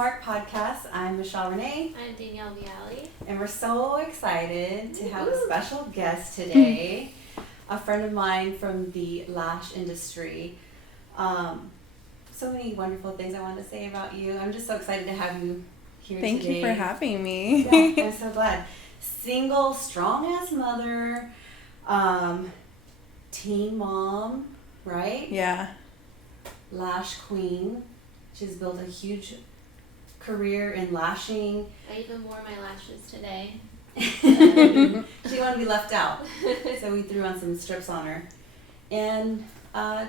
Mark podcast. I'm Michelle Renee. I'm Danielle Viali. And we're so excited to have a special guest today, a friend of mine from the lash industry. So many wonderful things I wanted to say about you. I'm just so excited to have you here Thank today. you for having me. Yeah, I'm so glad. Single, strong-ass mother, teen mom, right? Yeah. Lash queen. She's built a huge career in lashing. I even wore my lashes today. She didn't want to be left out, so we threw on some strips on her. And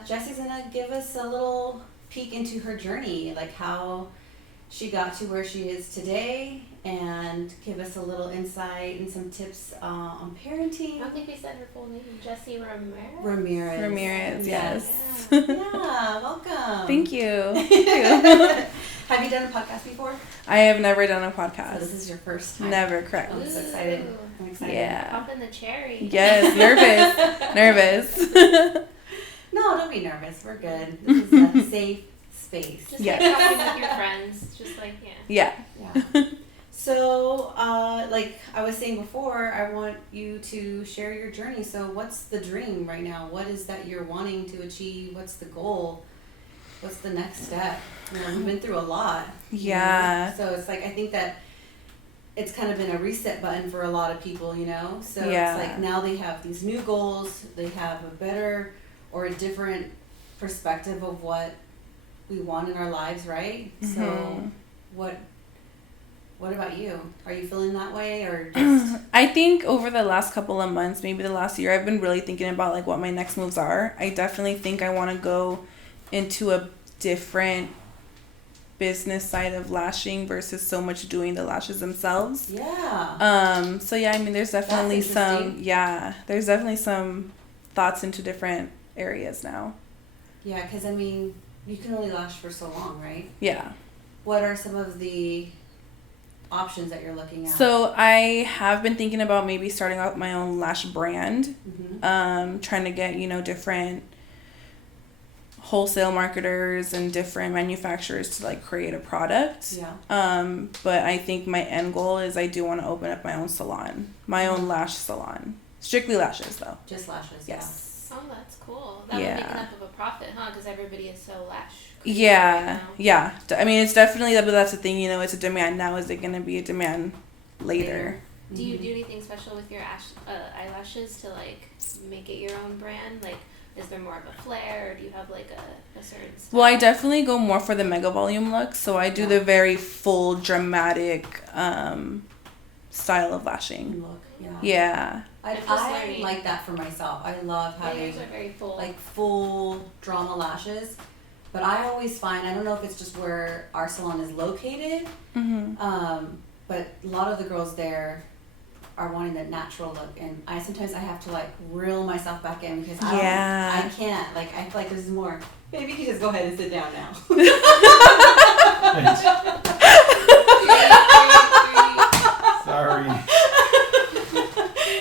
Jessie's gonna give us a little peek into her journey, like how she got to where she is today, and give us a little insight and some tips on parenting. I don't think we said her full name. Jessica Ramirez. Ramirez, yes. Yeah, welcome. Thank you. Have you done a podcast before? I have never done a podcast. So this is your first time. Never, correct. I'm so excited. I'm excited. Yeah. Pop in the cherry. Yes, nervous. No, don't be nervous. We're good. This is a safe space. Just Yeah. like talking with your friends. Just like, Yeah. Yeah. So, like I was saying before, I want you to share your journey. So what's the dream right now? What is that you're wanting to achieve? What's the goal? What's the next step? We've been through a lot. Yeah. So it's like, I think that it's kind of been a reset button for a lot of people, So Yeah. it's like now they have these new goals. They have a better or a different perspective of what we want in our lives, right? Mm-hmm. So what about you? Are you feeling that way or just... I think over the last couple of months, maybe the last year, I've been really thinking about like what my next moves are. I definitely think I want to go into a different business side of lashing versus so much doing the lashes themselves. Yeah. So yeah, I mean, there's definitely there's definitely some thoughts into different areas now. Yeah, because I mean, you can only lash for so long, right? Yeah. What are some of the options that you're looking at? So I have been thinking about maybe starting out my own lash brand. Mm-hmm. Trying to get, different wholesale marketers and different manufacturers to like create a product. Yeah. But I think my end goal is I do want to open up my own salon, my own lash salon. Strictly lashes though. Just lashes. Yes. Oh, that's cool. That would make enough of a profit, huh? Because everybody is so lash. Yeah. Right Yeah. I mean, it's definitely but that's the thing. It's a demand now. Is it going to be a demand later? Do you do anything special with your eyelashes to like make it your own brand? Like, is there more of a flare, or do you have like a certain style? Well, I definitely go more for the mega volume look. So I do the very full dramatic style of lashing. Look. Yeah. Yeah. I like that for myself. I love having yours are very full. like full drama lashes. But I always find, I don't know if it's just where our salon is located, but a lot of the girls there are wanting that natural look, and sometimes I have to like reel myself back in because I can't, like I feel like there's more. Maybe you can just go ahead and sit down now. Sorry.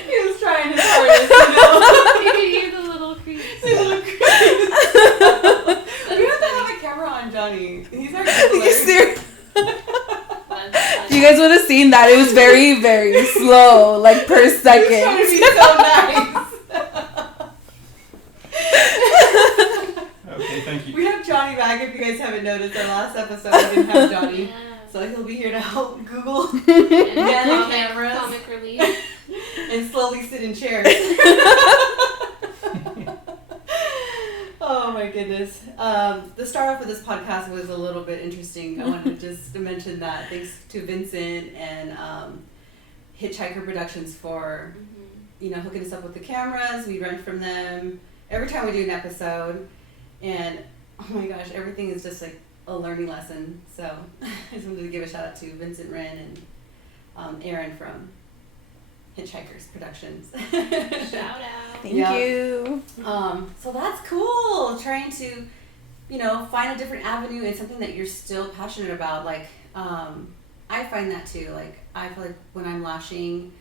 He was trying his hardest, You can hear the little creaks. We have to have a camera on Johnny. He's our killer. You guys would have seen that. It was very, very slow, like per second. He's trying to be so nice. Okay, thank you. We have Johnny back. If you guys haven't noticed, our last episode we didn't have Johnny, Yeah. so he'll be here to help Google And the cameras. comic relief. and slowly sit in chairs. Oh my goodness. The start off of this podcast was a little bit interesting. I wanted just to mention that thanks to Vincent and Hitchhiker Productions for hooking us up with the cameras. We rent from them every time we do an episode, and oh my gosh, everything is just like a learning lesson. So I just wanted to give a shout out to Vincent Wren and Aaron from Hitchhikers Productions. Shout out. Thank you. So that's cool. Trying to, find a different avenue and something that you're still passionate about. Like, I find that too. Like, I feel like when I'm lashing,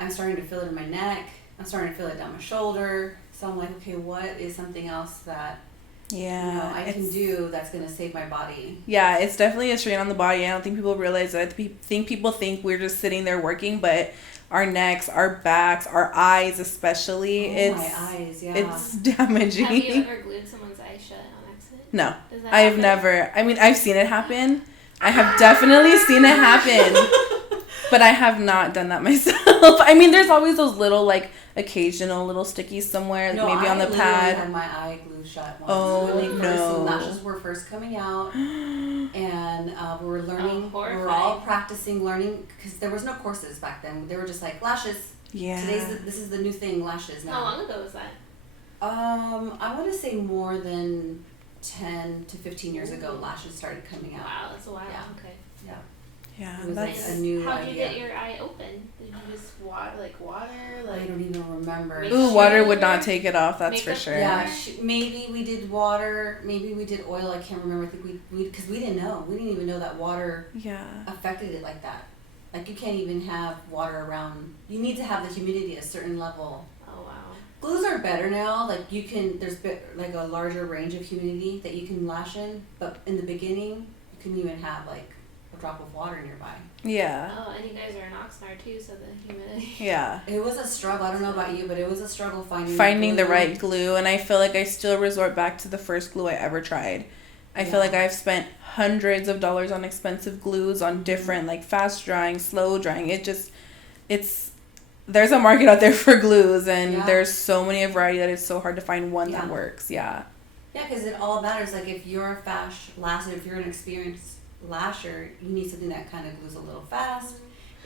I'm starting to feel it in my neck. I'm starting to feel it down my shoulder. So I'm like, okay, what is something else that Yeah. I can do that's going to save my body. Yeah, it's definitely a strain on the body. I don't think people realize that. I think people think we're just sitting there working, but our necks, our backs, our eyes especially, My eyes, yeah. it's damaging. Have you ever glued someone's eye shut on accident? No. Does that I have happen? never. I mean, I've seen it happen. I have definitely seen it happen. But I have not done that myself. I mean, there's always those little, like, occasional little stickies somewhere, maybe on the pad. I had my eye glue shut once. Oh, when no. lashes were first coming out, and we were learning. We were horrifying. all practicing learning because there was no courses back then. They were just like lashes. Yeah. This is the new thing, lashes now. How long ago was that? I want to say more than 10 to 15 years ago, lashes started coming out. Wow, that's a while. Yeah. Okay. Yeah. Yeah, It was that's... like a new How'd you idea. get your eye open? Did you just water? I don't even remember. Make Ooh, sure water would not take it off, that's for makeup- sure. Yeah, maybe we did water, maybe we did oil. I can't remember. I think we because we didn't know. We didn't even know that water Yeah. affected it like that. Like you can't even have water around. You need to have the humidity at a certain level. Oh wow. Glues are better now. Like you can, there's like a larger range of humidity that you can lash in. But in the beginning, you couldn't even have like a drop of water nearby. Yeah. Oh, and you guys are in Oxnard too, so the humidity. Yeah. It was a struggle. I don't know about you, but it was a struggle Finding the right glue, and I feel like I still resort back to the first glue I ever tried. I feel like I've spent hundreds of dollars on expensive glues on different, like, fast drying, slow drying. There's a market out there for glues, and there's so many a variety that it's so hard to find one that works. Yeah. Yeah, because it all matters. Like if you're a fast lasher, if you're an experienced lasher, you need something that kind of glues a little fast.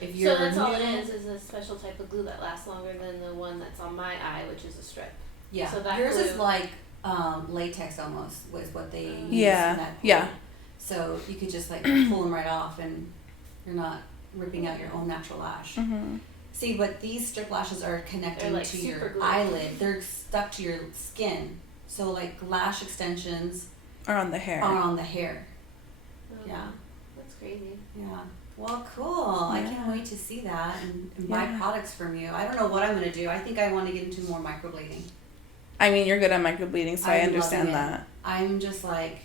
If you're So that's all it new- is a special type of glue that lasts longer than the one that's on my eye, which is a strip. Yeah, So that yours is glue- like latex almost was what they use Yeah, in that glue. yeah. So you could just like pull them right off, and you're not ripping out your own natural lash. Mm-hmm. See, but these strip lashes are connecting like to super your glue. eyelid. They're stuck to your skin. So like lash extensions Or on the hair. are on the hair. Oh, Yeah. That's crazy. Yeah. Well, cool. I can't Yeah. wait to see that and buy Yeah. products from you. I don't know what I'm going to do. I think I want to get into more microblading. I mean, you're good at microblading, so I I'm understand loving it. that. I'm just like,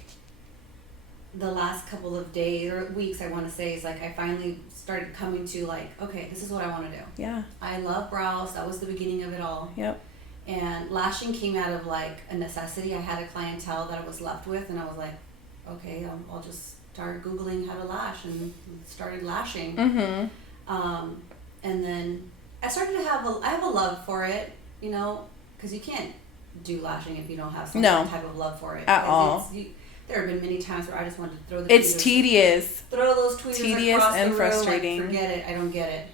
the last couple of days or weeks, I want to say, is like I finally started coming to like, okay, this is what I want to do. Yeah. I love brows. That was the beginning of it all. Yep. And lashing came out of like a necessity. I had a clientele that I was left with, and I was like, okay, I'll just start Googling how to lash, and started lashing. Mm-hmm. And then I started to have I have a love for it, you know, because you can't do lashing if you don't have some type of love for it. At Because all. there have been many times where I just wanted to throw the It's tweezers- tedious. throw those tweezers Tedious across and the room, frustrating. Like, forget it. I don't get it.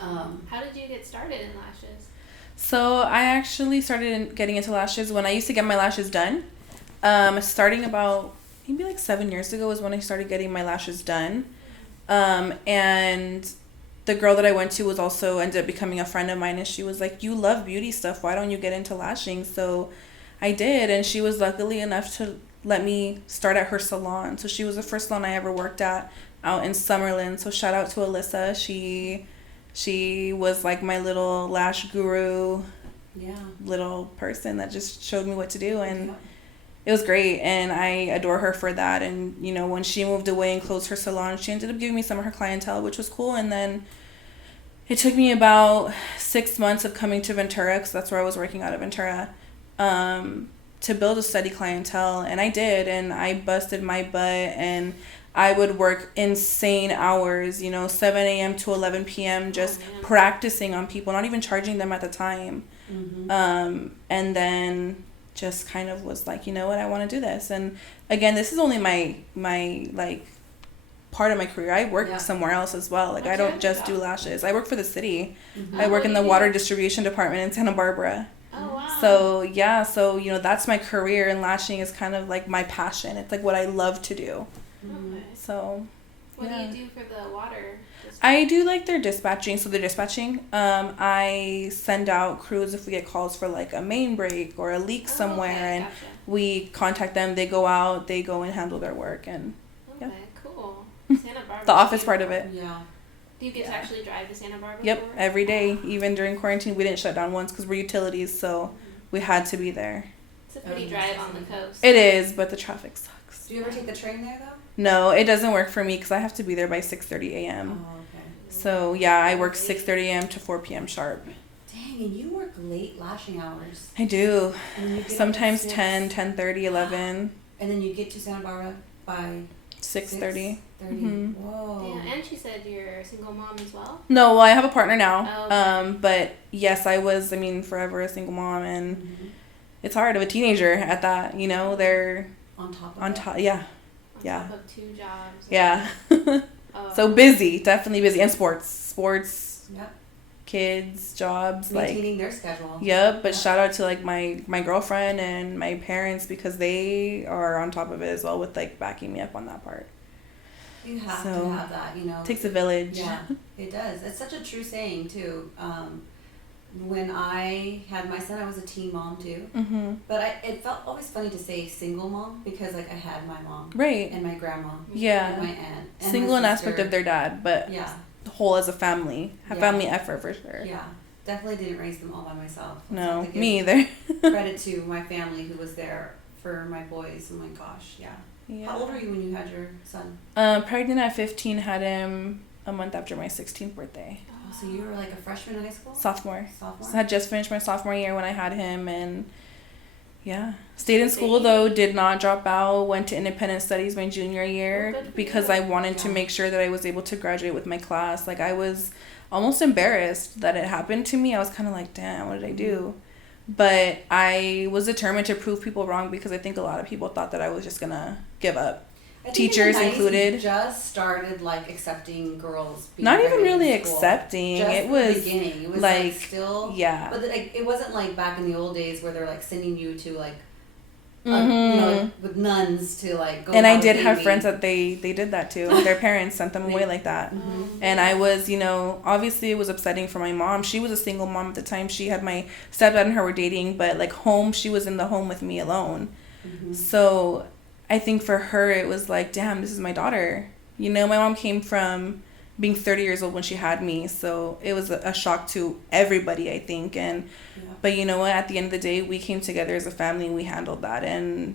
How did you get started in lashes? So I actually started getting into lashes when I used to get my lashes done. Starting about maybe like 7 years ago was when I started getting my lashes done. And the girl that I went to was also ended up becoming a friend of mine, and she was like, you love beauty stuff, why don't you get into lashing? So I did, and she was luckily enough to let me start at her salon. So she was the first salon I ever worked at out in Summerlin. So shout out to Alyssa. She was like my little lash guru, little person that just showed me what to do, and it was great, and I adore her for that. And you know, when she moved away and closed her salon, she ended up giving me some of her clientele, which was cool. And then it took me about 6 months of coming to Ventura, because that's where I was working out of Ventura, to build a steady clientele, and I did, and I busted my butt, and I would work insane hours, 7 a.m. to 11 p.m. just practicing on people, not even charging them at the time. Mm-hmm. And then just kind of was like, you know what, I want to do this. And again, this is only my like part of my career. I work somewhere else as well. Like, I don't just do lashes. I work for the city. Mm-hmm. I work in the water distribution department in Santa Barbara. Oh, wow. So that's my career, and lashing is kind of like my passion. It's like what I love to do. Okay. So What do you do for the water? I do like their dispatching. So the dispatching, I send out crews if we get calls for like a main break or a leak somewhere, and gotcha. we contact them. They go out, they go and handle their work, and Okay, cool. Santa Barbara. the office part of it. Yeah. Do you get to actually drive to Santa Barbara? Yep, for work? every day. Even during quarantine, we didn't shut down once because we're utilities, so we had to be there. It's a pretty drive on the coast. It is, but the traffic sucks. Do you ever take the train there though? No, it doesn't work for me because I have to be there by 6:30 a.m. Oh, okay. So yeah, I work 6:30 a.m. to 4 p.m. sharp. Dang, and you work late lashing hours. I do. And you get Sometimes up at 10, 10:30, 11. And then you get to Santa Barbara by 6:30. 30. Mm-hmm. Whoa. Yeah, and she said you're a single mom as well. No, well, I have a partner now. Oh, okay. But yes, I was, forever a single mom, and it's hard of a teenager at that, they're On top of on it. top, yeah. On Yeah. top of 2 jobs. Yeah. Oh. So busy, definitely busy. And sports, Yep. kids, jobs, Maintaining their schedule. Yep, but Yeah. shout out to my girlfriend and my parents because they are on top of it as well with backing me up on that part. You have So, to have that, It takes a village. Yeah, it does. It's such a true saying too. When I had my son, I was a teen mom too. Mm-hmm. But it felt always funny to say single mom because I had my mom Right. and my grandma Yeah. and my aunt. And Single my in aspect sister. of their dad, but Yeah, whole as a family. Have Yeah. family effort for sure. yeah. Definitely didn't raise them all by myself. Let's No, have to give me either. credit to my family who was there for my boys. Oh my gosh, yeah. Yeah. How old were you when you had your son? Pregnant at 15, had him a month after my 16th birthday. Oh, so you were like a freshman in high school? Sophomore. Sophomore? So I had just finished my sophomore year when I had him, and yeah, stayed in school though, did not drop out, went to independent studies my junior year Oh, good for because you. I wanted to Yeah. make sure that I was able to graduate with my class. I was almost embarrassed that it happened to me. I was kind of like, damn, what did I do? But I was determined to prove people wrong because I think a lot of people thought that I was just gonna give up. I think Teachers in the 90s included. we just started accepting girls. Being Not even graduated really from school. accepting. Just It in was the beginning. It was like, still. yeah. But it wasn't like back in the old days where they're sending you to Mhm. with nuns to go. And I have a did have baby. friends that they did that too. Their parents sent them away like that. Mhm. And I was, obviously it was upsetting for my mom. She was a single mom at the time. She had my stepdad and her were dating, but home, she was in the home with me alone. Mhm. So I think for her, it was like, damn, this is my daughter. My mom came from being 30 years old when she had me. So it was a shock to everybody, I think. And, Yeah. but you know what? At the end of the day, we came together as a family and we handled that. And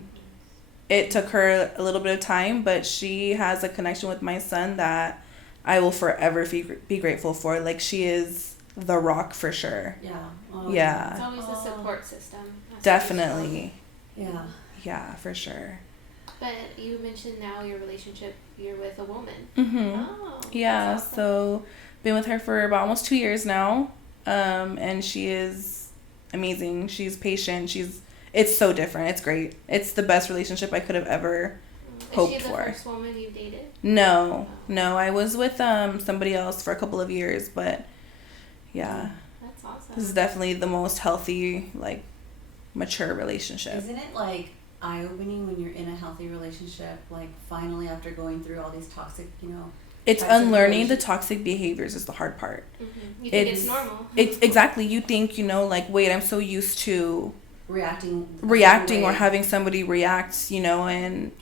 it took her a little bit of time, but she has a connection with my son that I will forever be grateful for. She is the rock for sure. Yeah. Oh, Yeah. It's always a support system. That's Definitely. Yeah. Yeah, for sure. But you mentioned now your relationship, you're with a woman. Mm-hmm. Oh. Yeah, that's awesome. so been with her for about almost 2 years now. And she is amazing. She's patient. It's so different. It's great. It's the best relationship I could have ever hoped Is she the for. first woman you dated? No. I was with somebody else for a couple of years, but yeah. That's awesome. This is definitely the most healthy, mature relationship. Isn't it eye-opening when you're in a healthy relationship? Finally, after going through all these toxic, It's types of unlearning the relations. toxic behaviors is the hard part. Mm-hmm. You think it's normal. It's exactly, you think, wait, I'm so used to reacting reacting a or way. having somebody react, and Or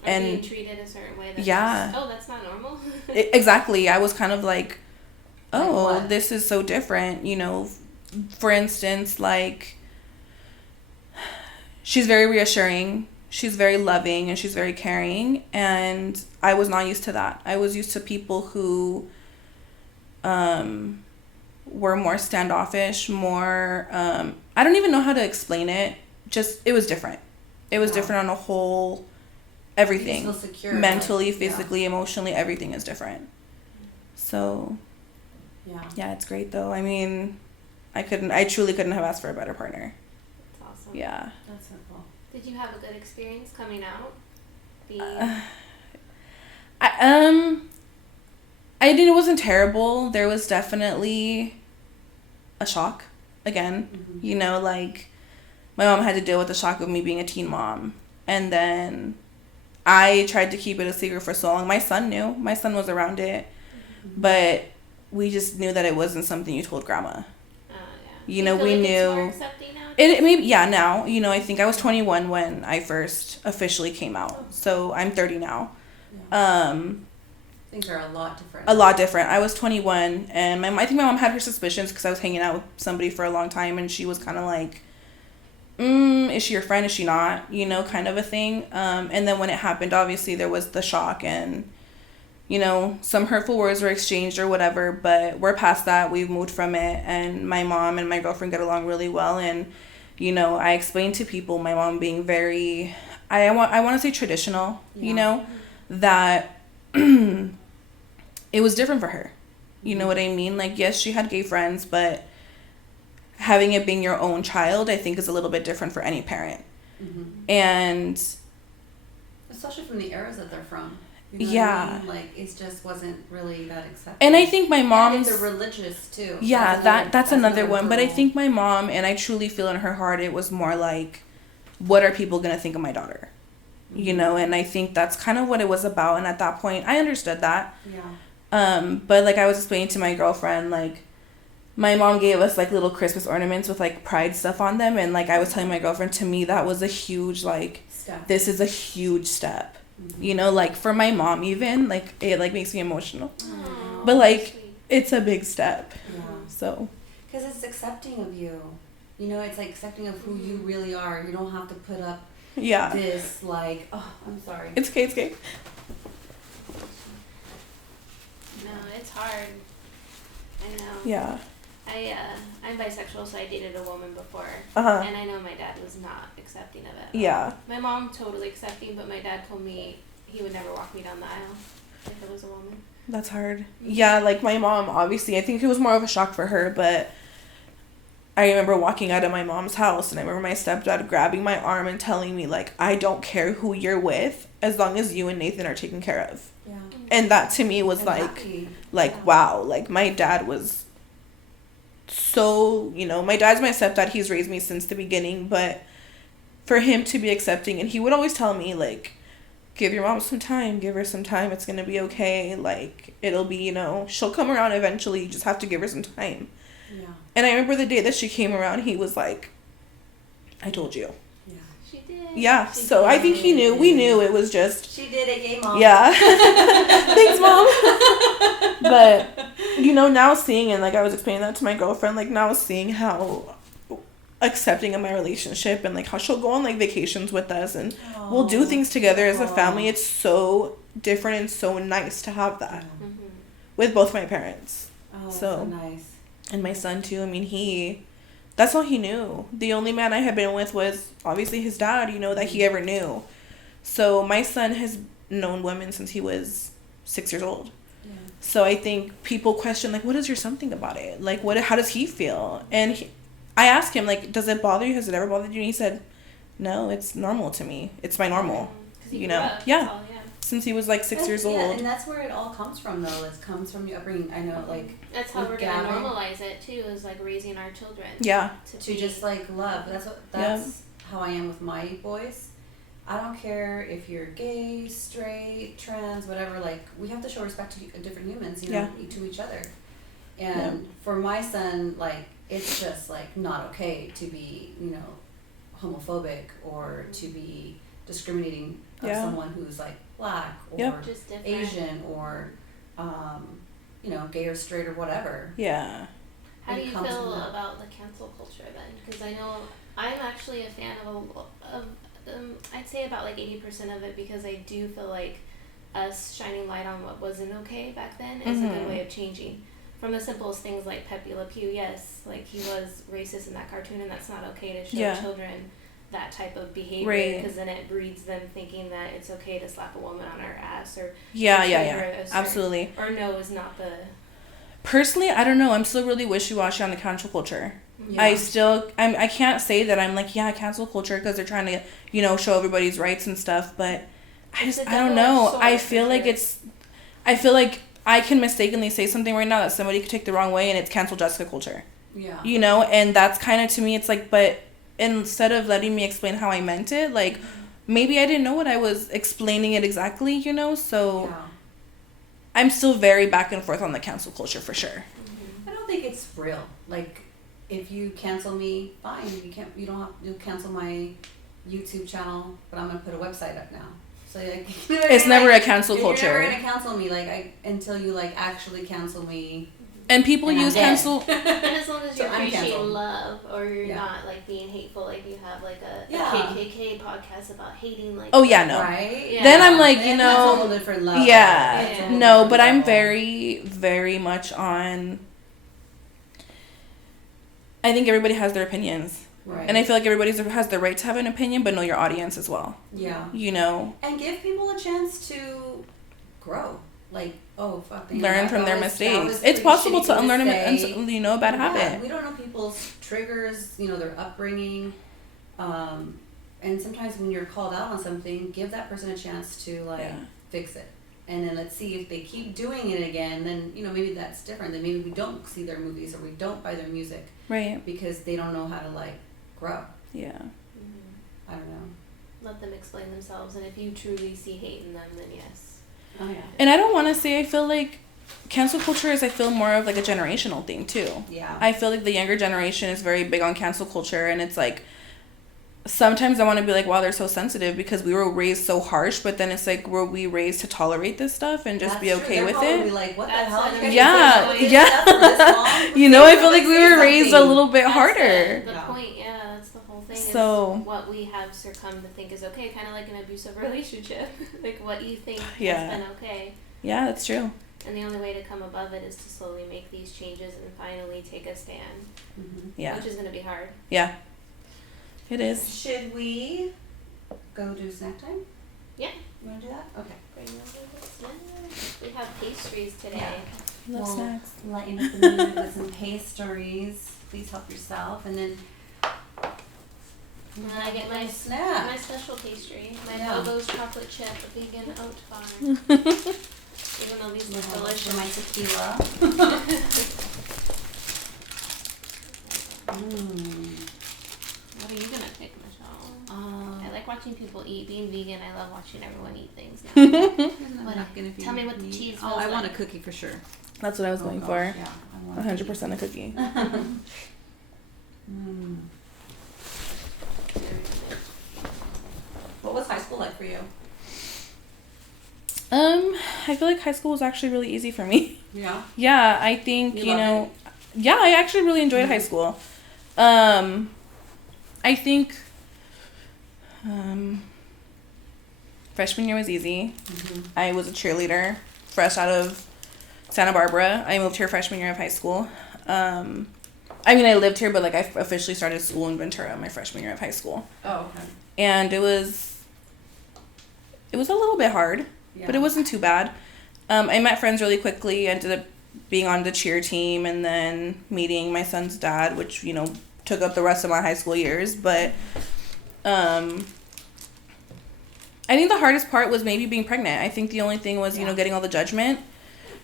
being treated a certain way. That's Yeah. just, that's not normal. Exactly. I was kind of oh, what? this is so different, for instance, she's very reassuring, she's very loving, and she's very caring, and I was not used to that. I was used to people who were more standoffish, more I don't even know how to explain it. Just it was different. It was Wow. different on a whole You everything. feel secure, Mentally, yeah. physically, emotionally, everything is different. So Yeah. yeah, it's great though. I truly couldn't have asked for a better partner. That's awesome. Yeah. That's so cool. Did you have a good experience coming out? Being I did. It wasn't terrible. There was definitely a shock again. Mhm. My mom had to deal with the shock of me being a teen mom, and then I tried to keep it a secret for so long. My son knew. My son was around it, but we just knew that it wasn't something you told grandma. yeah. You Do know, feel we like it's more knew- accepting now? It maybe now. I think I was 21 when I first officially came out, so I'm 30 now. Things are a lot different. A lot different. I was 21, and I think my mom had her suspicions because I was hanging out with somebody for a long time, and she was kind of is she your friend? Is she not? You know, kind of a thing. And then when it happened, obviously there was the shock and, you know, some hurtful words were exchanged or whatever, but we're past that. We've moved from it, and my mom and my girlfriend get along really well. And, you know, I explained to people, my mom being very, I want to say traditional, you know, that it was different for her. You know what I mean? Like, yes, she had gay friends, but having it being your own child, I think, is a little bit different for any parent. And especially from the eras that they're from. You know yeah. what I mean? Like, it just wasn't really that accepted. And I think my mom's... And they're religious, too. Yeah, that's another one. But I think my mom, and I truly feel in her heart, it was more like, what are people going to think of my daughter? You know, and I think that's kind of what it was about. And at that point, I understood that. Yeah. But, like, I was explaining to my girlfriend, like, my mom gave us, like, little Christmas ornaments with, like, pride stuff on them. And, like, I was telling my girlfriend, to me, that was a huge, like, this is a huge step. You know, like, for my mom even, like, it, like, makes me emotional. Aww, but, like, it's a big step. Yeah. So. Because it's accepting of you. You know, it's, like, accepting of who you really are. You don't have to put up this, like, oh, I'm sorry. It's okay, it's okay. No, it's hard. I know. Yeah. I'm bisexual, so I dated a woman before, Uh-huh. and I know my dad was not accepting of it. Yeah. My mom totally accepting, but my dad told me he would never walk me down the aisle if it was a woman. That's hard. Yeah, like my mom, obviously, I think it was more of a shock for her, but I remember walking out of my mom's house, and I remember my stepdad grabbing my arm and telling me, like, I don't care who you're with, as long as you and Nathan are taken care of. Yeah. And that to me was Exactly. like, wow, like, my dad was so, you know, my dad's my stepdad, he's raised me since the beginning, but for him to be accepting, and he would always tell me, like, give your mom some time, give her some time, it's gonna be okay, like, it'll be, you know, she'll come around eventually, you just have to give her some time. Yeah. And I remember the day that she came around, he was like, I told you. Yeah. She did. Yeah, She so did. I think he knew, we knew it was just, She did it, yay, Mom. yeah. Thanks, Mom. But, you know, now seeing, and like I was explaining that to my girlfriend, like now seeing how accepting of my relationship and like how she'll go on like vacations with us and we'll do things together as a family. It's so different and so nice to have that with both my parents. Oh, so nice. And my son too. I mean, that's all he knew. The only man I had been with was obviously his dad, you know, that he ever knew. So my son has known women since he was 6 years old. Yeah. So I think people question, like, what is your son think about it? Like, how does he feel? And I asked him, like, does it bother you? Has it ever bothered you? And he said, no, it's normal to me. It's my normal. You know? Yeah. Since he was like 6 years old. Yeah, and that's where it all comes from, though. It comes from your upbringing. I know, like. That's how we're gonna normalize it too. Is like raising our children. Yeah. To just like love. That's how I am with my boys. I don't care if you're gay, straight, trans, whatever. Like, we have to show respect to different humans, you know, to each other. And for my son, like, it's just like not okay to be, you know, homophobic or to be discriminating of someone who's like black or just Asian or you know, gay or straight or whatever. Yeah. How do you feel about the cancel culture then? Because I know I'm actually a fan of I'd say about like 80% of it, because I do feel like us shining light on what wasn't okay back then is a good way of changing. From the simplest things like Pepe Le Pew, yes, like he was racist in that cartoon, and that's not okay to show children that type of behavior, because then it breeds them thinking that it's okay to slap a woman on her ass or absolutely, or no is not the. Personally, I don't know. I'm still really wishy-washy on the cancel culture. Yeah. I can't say that I'm like, cancel culture because they're trying to, you know, show everybody's rights and stuff, but I don't know. I feel like I can mistakenly say something right now that somebody could take the wrong way, and it's cancel Jessica culture. Yeah. You know, and that's kind of, to me, it's like, but instead of letting me explain how I meant it, like, maybe I didn't know what I was explaining it exactly, you know, so I'm still very back and forth on the cancel culture for sure. I don't think it's real. Like, if you cancel me, fine. You don't have to cancel my YouTube channel, but I'm gonna put a website up now. So like, you know it's never a cancel culture. You're never gonna cancel me, like until you like actually cancel me. And people use cancel. And as long as you appreciate canceled. love, or you're not like being hateful, like you have like a KKK podcast about hating like. Oh yeah, no. Right. Yeah. Then I'm like, That's a whole different level. Yeah. No, but I'm very, very much on. I think everybody has their opinions. Right. And I feel like everybody has the right to have an opinion, but know your audience as well. Yeah. You know. And give people a chance to grow. Like, oh fuck, learn from their mistakes. It's possible to unlearn a bad habit. We don't know people's triggers, their upbringing, and sometimes when you're called out on something, give that person a chance to fix it, and then let's see if they keep doing it again. Then maybe that's different. Then maybe we don't see their movies or we don't buy their music, right? Because they don't know how to grow. Yeah. Mm-hmm. I don't know. Let them explain themselves, and if you truly see hate in them, then yes. Oh, yeah. And I don't want to say, I feel like cancel culture is, I feel, more of like a generational thing too. Yeah. I feel like the younger generation is very big on cancel culture, and it's like, sometimes I want to be like, wow, they're so sensitive because we were raised so harsh, but then it's like, were we raised to tolerate this stuff and just be okay with it? Like, what the hell? Yeah. I feel like we were raised a little bit harder. The point, that's the whole thing. So is what we have succumbed to think is okay, kind of like an abusive relationship. Like what you think has been okay. Yeah, that's true. And the only way to come above it is to slowly make these changes and finally take a stand. Mm-hmm. Yeah. Which is going to be hard. Yeah. It is. Should we go do snack time? Yeah. You want to do that? Okay. Bring over the snacks. We have pastries today. Yeah. Love snacks. Lighten up the mood with some pastries. Please help yourself. And then I get my snack. My special pastry. My Bobo's chocolate chip vegan oat bar. Even though these look delicious. My tequila. What are you gonna pick, Michelle? I like watching people eat. Being vegan, I love watching everyone eat things now. Tell me what the cheese feels I like. want a cookie for sure. That's what I was going for. Yeah, I want 100% a cookie. What was high school like for you? I feel like high school was actually really easy for me. Yeah. Yeah, I think, yeah, I actually really enjoyed high school. I think freshman year was easy. Mm-hmm. I was a cheerleader, fresh out of Santa Barbara. I moved here freshman year of high school. I lived here, but I officially started school in Ventura my freshman year of high school. Oh, okay. And it was a little bit hard, but it wasn't too bad. I met friends really quickly, ended up being on the cheer team, and then meeting my son's dad, which, took up the rest of my high school years. But I think the hardest part was maybe being pregnant. I think the only thing was, getting all the judgment.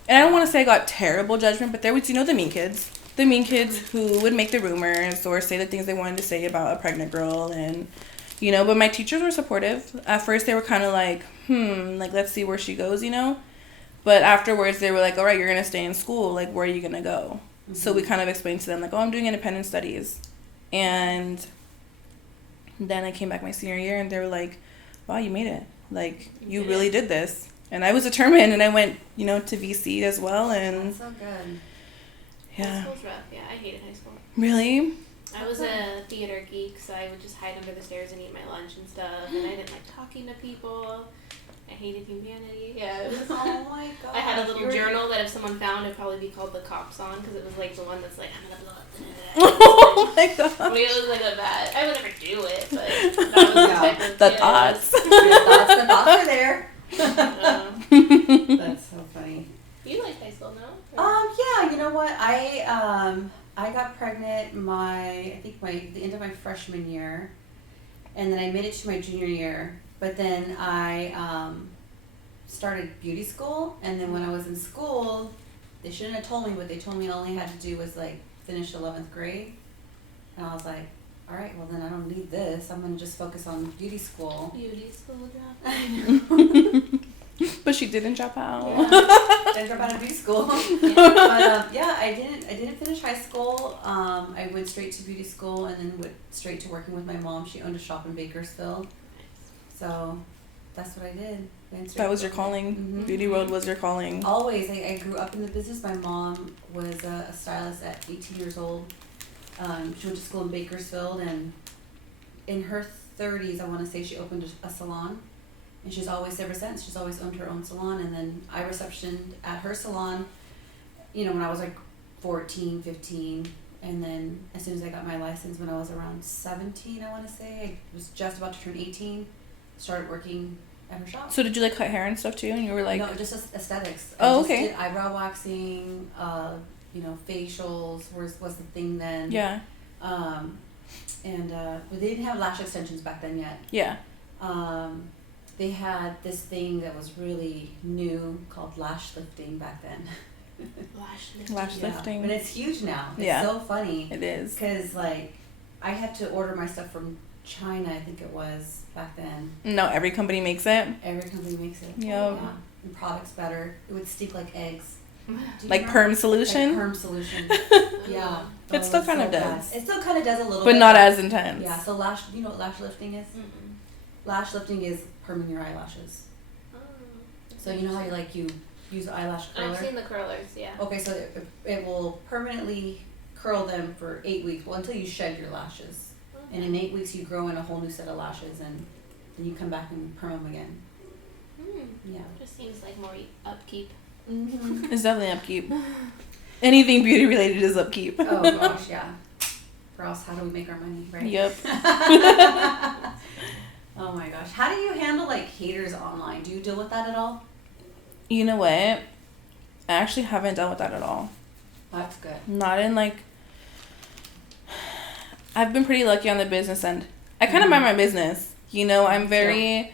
And I don't want to say I got terrible judgment, but there was, the mean kids. The mean kids who would make the rumors or say the things they wanted to say about a pregnant girl. And, but my teachers were supportive. At first, they were kind of like, let's see where she goes, But afterwards, they were like, all right, you're going to stay in school. Like, where are you going to go? Mm-hmm. So we kind of explained to them, I'm doing independent studies. And then I came back my senior year, and they were like, wow, you made it. You really did this. And I was determined, and I went, to VC as well. And that's so good. Yeah. High school's rough. Yeah, I hated high school. Really? I was a theater geek, so I would just hide under the stairs and eat my lunch and stuff. And I didn't like talking to people. I hated humanity. Yeah, it was. Oh my god. I had a little journal that if someone found, it'd probably be called the cops on, because it was the one that's I'm gonna blow up. Oh my god. I mean, it was a bad. I would never do it, but that was the type of the thoughts. The thoughts are there. That's so funny. You liked high school, no? Yeah, you know what? I got pregnant the end of my freshman year, and then I made it to my junior year. But then I started beauty school, and then when I was in school, they shouldn't have told me, but they told me all I had to do was finish 11th grade, and I was like, all right, well then I don't need this. I'm gonna just focus on beauty school. Beauty school job. I know. But she didn't drop out. Yeah. Didn't drop out of beauty school. But I didn't finish high school. I went straight to beauty school, and then went straight to working with my mom. She owned a shop in Bakersfield. So that's what I did. That was your calling. Mm-hmm. Beauty World was your calling. Always. I grew up in the business. My mom was a stylist at 18 years old. She went to school in Bakersfield, and in her 30s, I want to say, she opened a salon. And she's always, ever since, she's always owned her own salon. And then I receptioned at her salon, when I was like 14, 15. And then as soon as I got my license when I was around 17, I want to say, I was just about to turn 18, started working at her shop. So did you like cut hair and stuff too? And you were like... No, just aesthets. Oh, I just okay. did eyebrow waxing, facials was the thing then. Yeah. But they didn't have lash extensions back then yet. Yeah. They had this thing that was really new called lash lifting back then. Lash lifting. But it's huge now. It's so funny. It is. Because, I had to order my stuff from China, I think it was, back then. No, every company makes it. Every company makes it. Yep. Yeah. And product's better. It would stick like eggs. Like perm solution? Like perm solution. Yeah. It still kind of does. It still kind of does a little but bit. But not as intense. Yeah, so you know what lash lifting is? Mm-mm. Lash lifting is perming your eyelashes. Oh, So you know how you use eyelash curler? I've seen the curlers, yeah. Okay, so it will permanently curl them for 8 weeks, well, until you shed your lashes. Okay. And in 8 weeks, you grow in a whole new set of lashes, and then you come back and perm them again. Yeah. Just seems like more upkeep. Mm-hmm. It's definitely upkeep. Anything beauty related is upkeep. Oh gosh, yeah. Or else, how do we make our money, right? Yep. Oh my gosh. How do you handle haters online? Do you deal with that at all? You know what? I actually haven't dealt with that at all. That's good. Not in I've been pretty lucky on the business end. I kind of mind my business. I'm very...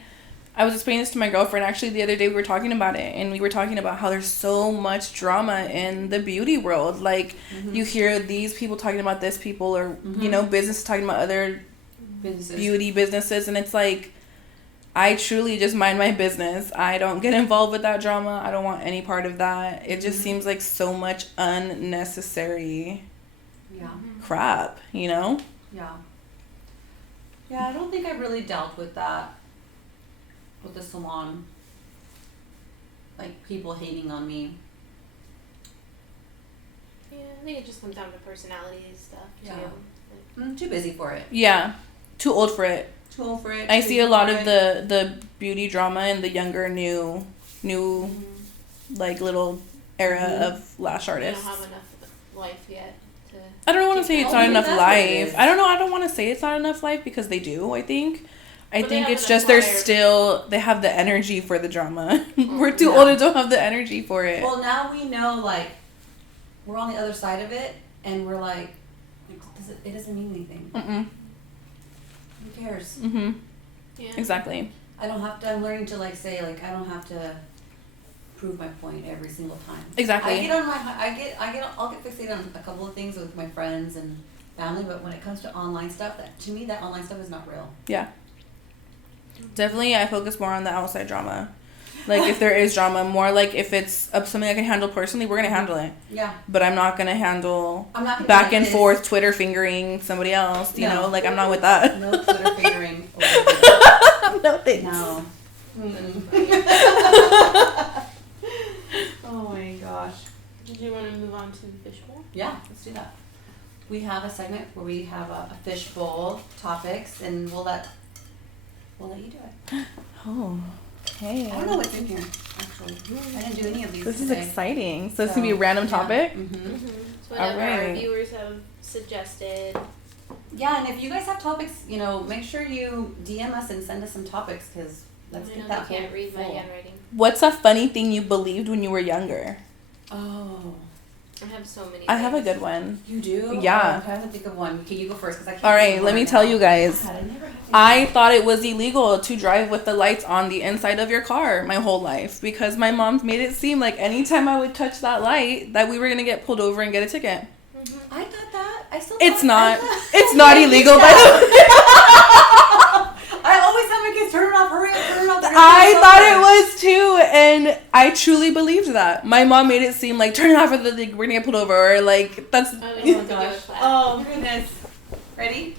I was explaining this to my girlfriend actually the other day. We were talking about it, and we were talking about how there's so much drama in the beauty world. You hear these people talking about this people, or business talking about other businesses. Beauty businesses, and it's I truly just mind my business. I don't get involved with that drama. I don't want any part of that. It just seems like so much unnecessary crap, Yeah. Yeah, I don't think I really dealt with that with the salon. People hating on me. Yeah, I think it just comes down to personality and stuff, Yeah. too. I'm too busy for it. Yeah. Too old for it. Too old for it. I see a lot of the beauty drama in the younger new little era of lash I artists. don't have enough life yet to... I don't want to say it's not enough that's what it life. is. I don't know. I don't want to say it's not enough life because they do, I think. I But they think have it's enough just fire. they have the energy for the drama. We're too Yeah. old and don't have the energy for it. Well, now we know, we're on the other side of it, and we're it doesn't mean anything. Mm-mm. Who cares? Mm-hmm. Yeah. Exactly. I'm learning to, say, I don't have to prove my point every single time. Exactly. I'll get fixated on a couple of things with my friends and family, but when it comes to online stuff, to me, that online stuff is not real. Yeah. Definitely, I focus more on the outside drama. If there is drama, more if it's something I can handle personally, we're going to handle it. Yeah. But I'm not going to handle I'm not gonna back be and this. forth Twitter fingering somebody else, you No. know? I'm not with that. No Twitter fingering. No thanks. No. Oh my gosh. Did you want to move on to fishbowl? Yeah, let's do that. We have a segment where we have a fishbowl topics, and we'll let you do it. Oh, hey. I don't know what's in here, actually. I didn't do any of these This is today. exciting. So it's going to be a random topic? Mm-hmm. So whatever our Alright. viewers have suggested. Yeah, and if you guys have topics, make sure you DM us and send us some topics, because let's I get know that they can't read my full. handwriting. What's a funny thing you believed when you were younger? Oh, I have so many. I have a things. good one. you do? Yeah. Oh, I'm trying to think of one. Okay, you go first, because I can't. All think right, of let one me right tell now. you guys. God, I never have to I thought it was illegal to drive with the lights on the inside of your car my whole life because my mom made it seem like anytime I would touch that light that we were going to get pulled over and get a ticket. I thought that. I still. It's thought- not. I thought- It's not illegal, by the way. I always tell my kids, turn it off, hurry up, turn it off. I thought it was too, and I truly believed that. My mom made it seem like turn it off or we're gonna get pulled over. Or that's. I always Oh want to do a gosh. clap. Oh goodness. Ready?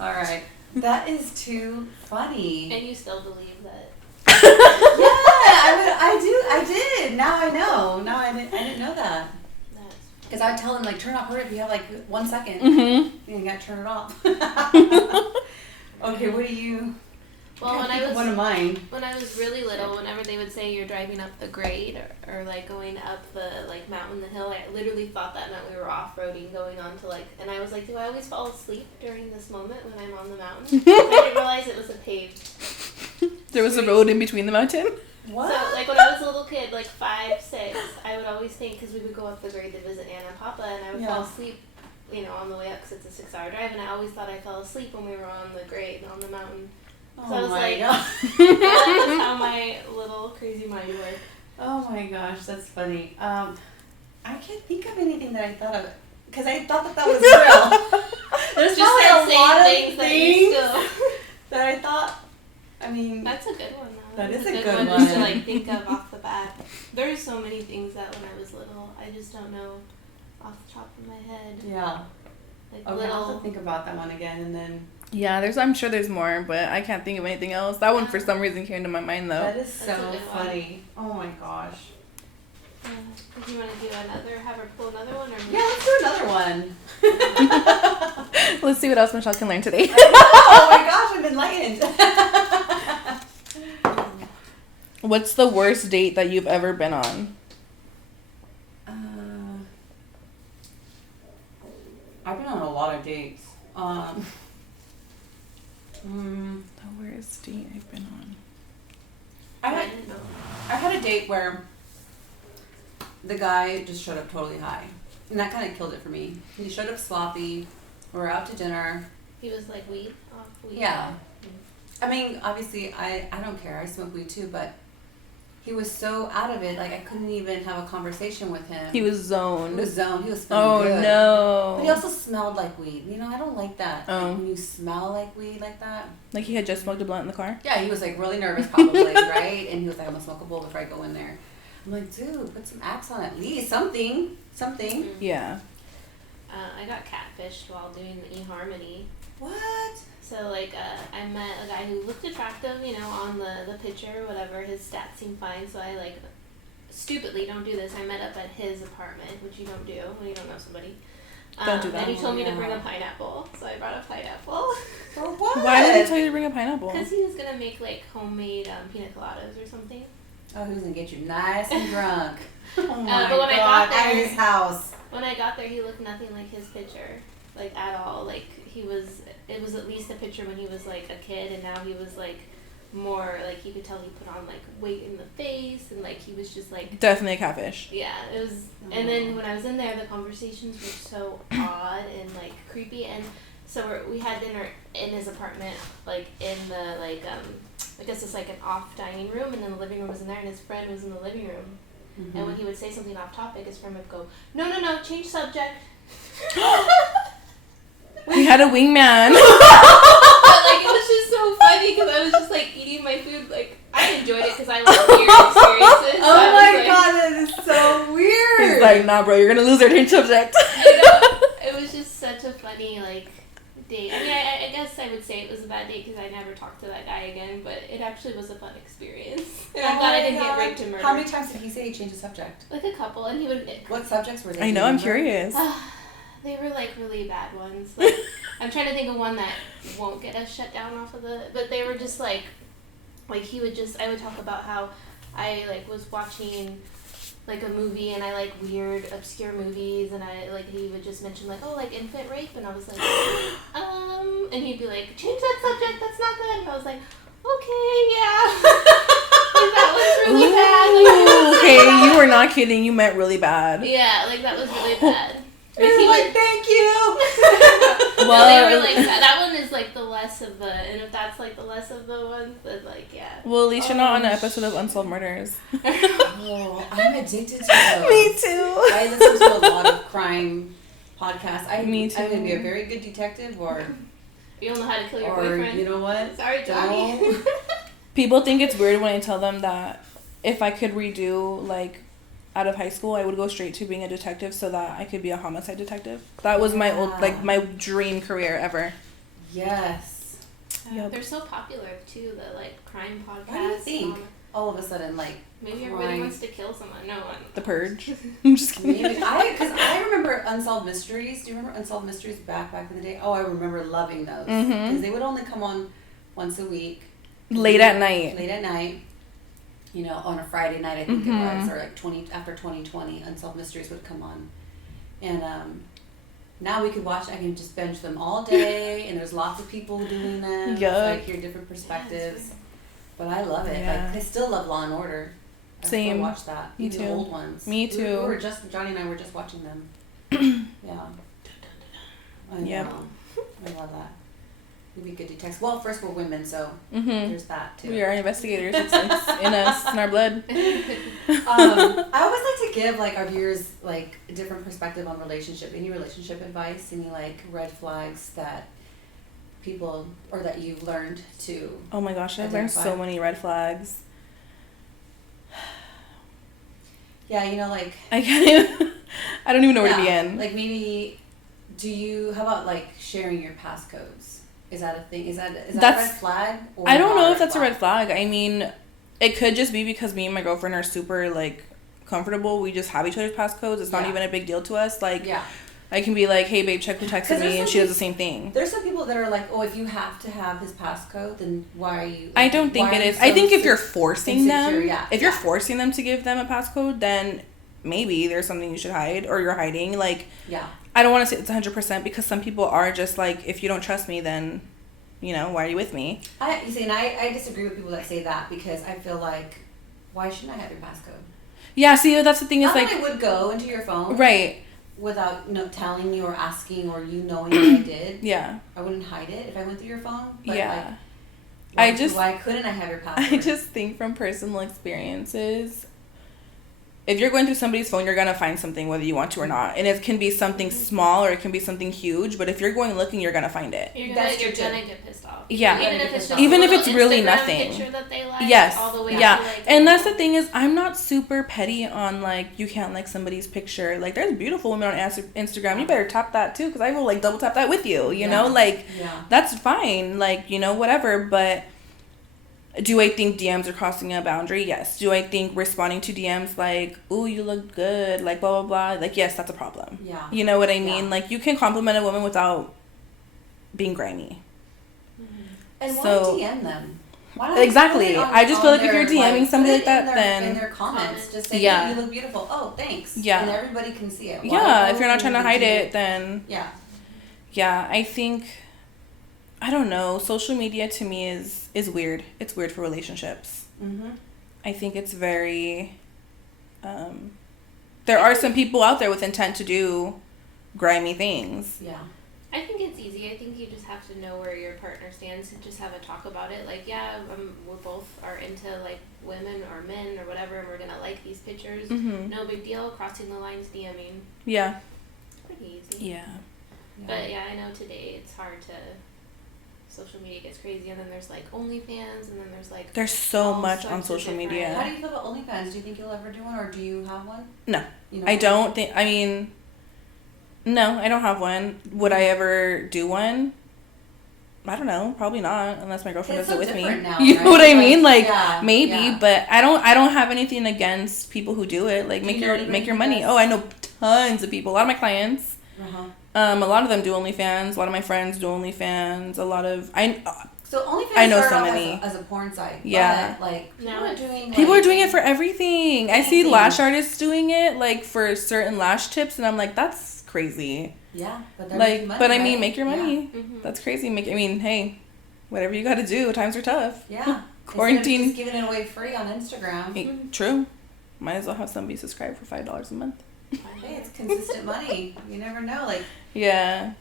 All right. That is too funny. And you still believe that? Yeah, I did. Now I know. Now I didn't know that. Because I would tell them, like, turn off if you have, like, 1 second. Mm-hmm. You gotta turn it off. Okay, what do you... Well, when I was one of mine. When I was really little, whenever they would say you're driving up the grade or like going up the like mountain, the hill, I literally thought that meant we were off-roading, going on to like, and I was like, do I always fall asleep during this moment when I'm on the mountain? I didn't realize it was a paved. There was a road in between the mountain? What? So like when I was a little kid, like 5, 6, I would always think, because we would go up the grade to visit Anna and Papa, and I would fall asleep, you know, on the way up because it's a 6-hour drive, and I always thought I fell asleep when we were on the grade on the mountain. So I was like, that's how my little crazy mind worked. Oh my gosh, that's funny. I can't think of anything that I thought of, because I thought that was real. There's just probably a lot of things that you still... that I thought, I mean... That's a good one, though. That is a good one. one. Just to, like, think of off the bat. There's so many things that when I was little, I just don't know off the top of my head. Yeah. Like okay, I'll have to think about that one again, and then... Yeah, I'm sure there's more, but I can't think of anything else. That one for some reason came to my mind though. That is so funny. Oh my gosh. If you want to do another, have her pull another one, or yeah, let's do another one. Let's see what else Michelle can learn today. Oh my gosh, I'm enlightened. What's the worst date that you've ever been on? I've been on a lot of dates. The worst date I've been on. I had a date where the guy just showed up totally high. And that kind of killed it for me. He showed up sloppy. We were out to dinner. He was like weed? Off weed? Yeah. I mean, obviously, I don't care. I smoke weed too, but he was so out of it, like I couldn't even have a conversation with him. He was zoned. He was zoned. He was smelling good. Oh, no. But he also smelled like weed. You know, I don't like that. Oh. Like when you smell like weed like that. Like he had just smoked a blunt in the car? Yeah, he was like really nervous probably, right? And he was like, I'm gonna smoke a bowl before I go in there. I'm like, dude, put some Axe on at least. Something. Mm-hmm. Yeah. I got catfished while doing the eHarmony. What? So, like, I met a guy who looked attractive, you know, on the picture or whatever. His stats seemed fine, so I, like, stupidly don't do this. I met up at his apartment, which you don't do when you don't know somebody. Don't do that. And he told me to bring a pineapple, so I brought a pineapple. For what? Why did he tell you to bring a pineapple? Because he was going to make, like, homemade pina coladas or something. Oh, he was going to get you nice and drunk. Oh, my but when I God. got there, At his house. When I got there, he looked nothing like his picture, like, at all. Like, it was at least a picture when he was, like, a kid, and now he was, like, more, like, you could tell he put on, like, weight in the face, and, like, he was just, like... Definitely a catfish. Yeah, it was... And then when I was in there, the conversations were so odd and, like, creepy, and so we had dinner in his apartment, like, in the, like, I guess it's, like, an off dining room, and then the living room was in there, and his friend was in the living room. Mm-hmm. And when he would say something off topic, his friend would go, no, change subject. We had a wingman. But, like, it was just so funny because I was just, like, eating my food. Like, I enjoyed it because I like weird experiences. So oh my like, God, that is so weird. He's like, nah, bro, you're going to lose your change subject. I know. It was just such a funny, like, date. I mean, I guess I would say it was a bad date because I never talked to that guy again, but it actually was a fun experience. And I'm glad I didn't get raped and murdered. How many times did he say he changed the subject? Like a couple, and he would... What subjects were they? I know, I'm curious. They were, like, really bad ones. Like, I'm trying to think of one that won't get us shut down off of the... But they were just, like, he would just... I would talk about how I, like, was watching, like, a movie, and I like weird, obscure movies, and I, like, he would just mention, like, oh, like, infant rape, and I was like, and he'd be like, change that subject, that's not good, and I was like, okay, yeah. Like, that was really bad. Like, okay, you were not kidding, you meant really bad. Yeah, like, that was really bad. Like, thank you. Well, they were like that one is like the less of the, and if that's like the less of the ones, then like yeah. Well, at least you're not on an episode of Unsolved Murders. Oh, I'm addicted to those. Me too. I listen to a lot of crime podcasts. Me too. I'm gonna be a very good detective, or you don't know how to kill your or boyfriend. You know what? Sorry, Johnny. People think it's weird when I tell them that if I could redo like out of high school, I would go straight to being a detective so that I could be a homicide detective. That was my old, like, my dream career ever. Yes. Yep. They're so popular too. The like crime podcasts. Why do you think all of a sudden like maybe everybody wants to kill someone? No one. The Purge. I'm just kidding. Maybe because I remember Unsolved Mysteries. Do you remember Unsolved Mysteries back in the day? Oh, I remember loving those because they would only come on once a week. Late at night. Late at night. You know, on a Friday night, I think it was, or like after 2020, Unsolved Mysteries would come on, and now we could watch. I can just binge them all day, and there's lots of people doing them. Yep. So I hear different perspectives, but I love it. Yeah. Like I still love Law and Order. I Same. still watch that. Me Even too. The old ones. Me too. Johnny and I were just watching them. Yeah. I Yep. know. I love that. We'd be good detectives. Well, first we're women, so there's that too. We are investigators. It's in us, in our blood. I always like to give like our viewers like a different perspective on relationship. Any relationship advice? Any like red flags that people or that you've learned to? Oh my gosh, I've learned so many red flags. Yeah, you know, like I can't even. I don't even know where to begin. Like maybe, how about like sharing your passcodes? Is that a thing? Is that a red flag? Or I don't know if that's a red flag. I mean, it could just be because me and my girlfriend are super like comfortable. We just have each other's passcodes. It's not even a big deal to us. Like, I can be like, hey babe, check who texted me, and she does the same thing. There's some people that are like, oh, if you have to have his passcode, then why are you? I don't think it is. I think if you're forcing them, if you're forcing them to give them a passcode, then maybe there's something you should hide or you're hiding. Like, I don't want to say it's 100% because some people are just like, if you don't trust me, then, you know, why are you with me? I disagree with people that say that because I feel like, why shouldn't I have your passcode? Yeah, see, that's the thing is like, I would go into your phone, right, without telling you or asking or you knowing that I did. Yeah, I wouldn't hide it if I went through your phone. But yeah, like, why couldn't I have your password? I just think from personal experiences, if you're going through somebody's phone, you're going to find something whether you want to or not. And it can be something small or it can be something huge. But if you're going looking, you're going to find it. You're gonna get pissed off. Yeah. Even if it's really Instagram nothing. Picture that they like, yes. All the way yeah. to like, and that's the thing is, I'm not super petty on like, you can't like somebody's picture. Like, there's beautiful women on Instagram. You better tap that too. Because I will like double tap that with you. You know? Like, that's fine. Like, you know, whatever. But do I think DMs are crossing a boundary? Yes. Do I think responding to DMs like, ooh, you look good, like blah, blah, blah? Like, yes, that's a problem. Yeah. You know what I mean? Yeah. Like, you can compliment a woman without being grimy. And why DM them? Why not exactly. I just feel like if you're DMing somebody like that, then in their comments, just say, hey, you look beautiful. Oh, thanks. Yeah. And everybody can see it. If you're not trying to hide it, then yeah, I think, I don't know. Social media to me is weird. It's weird for relationships. I think it's very. There are some people out there with intent to do grimy things. Yeah. I think it's easy. I think you just have to know where your partner stands and just have a talk about it. Like, we both are into like women or men or whatever, and we're gonna like these pictures. No big deal. Crossing the lines, DMing. Yeah. It's pretty easy. Yeah. But I know today it's hard to. Social media gets crazy, and then there's like OnlyFans, and then there's so much on social media. How do you feel about OnlyFans? Do you think you'll ever do one, or do you have one? No, I don't think. I mean, no, I don't have one. Would I ever do one? I don't know. Probably not, unless my girlfriend does it with me. Now, you know what I mean? Like maybe, yeah. But I don't have anything against people who do it. Like make your money. Oh, I know tons of people. A lot of my clients. A lot of them do OnlyFans. A lot of my friends do OnlyFans. So OnlyFans I know started so off many as a porn site. Yeah. But, like people are doing it for everything. I see lash artists doing it like for certain lash tips, and I'm like, that's crazy. Yeah, but like, money, but I right? mean, make your money. Yeah. Mm-hmm. That's crazy. Hey, whatever you got to do. Times are tough. Yeah. Quarantine. Just giving it away free on Instagram. True. Might as well have somebody subscribe for $5 a month. Hey, it's consistent money. You never know. Like. Yeah.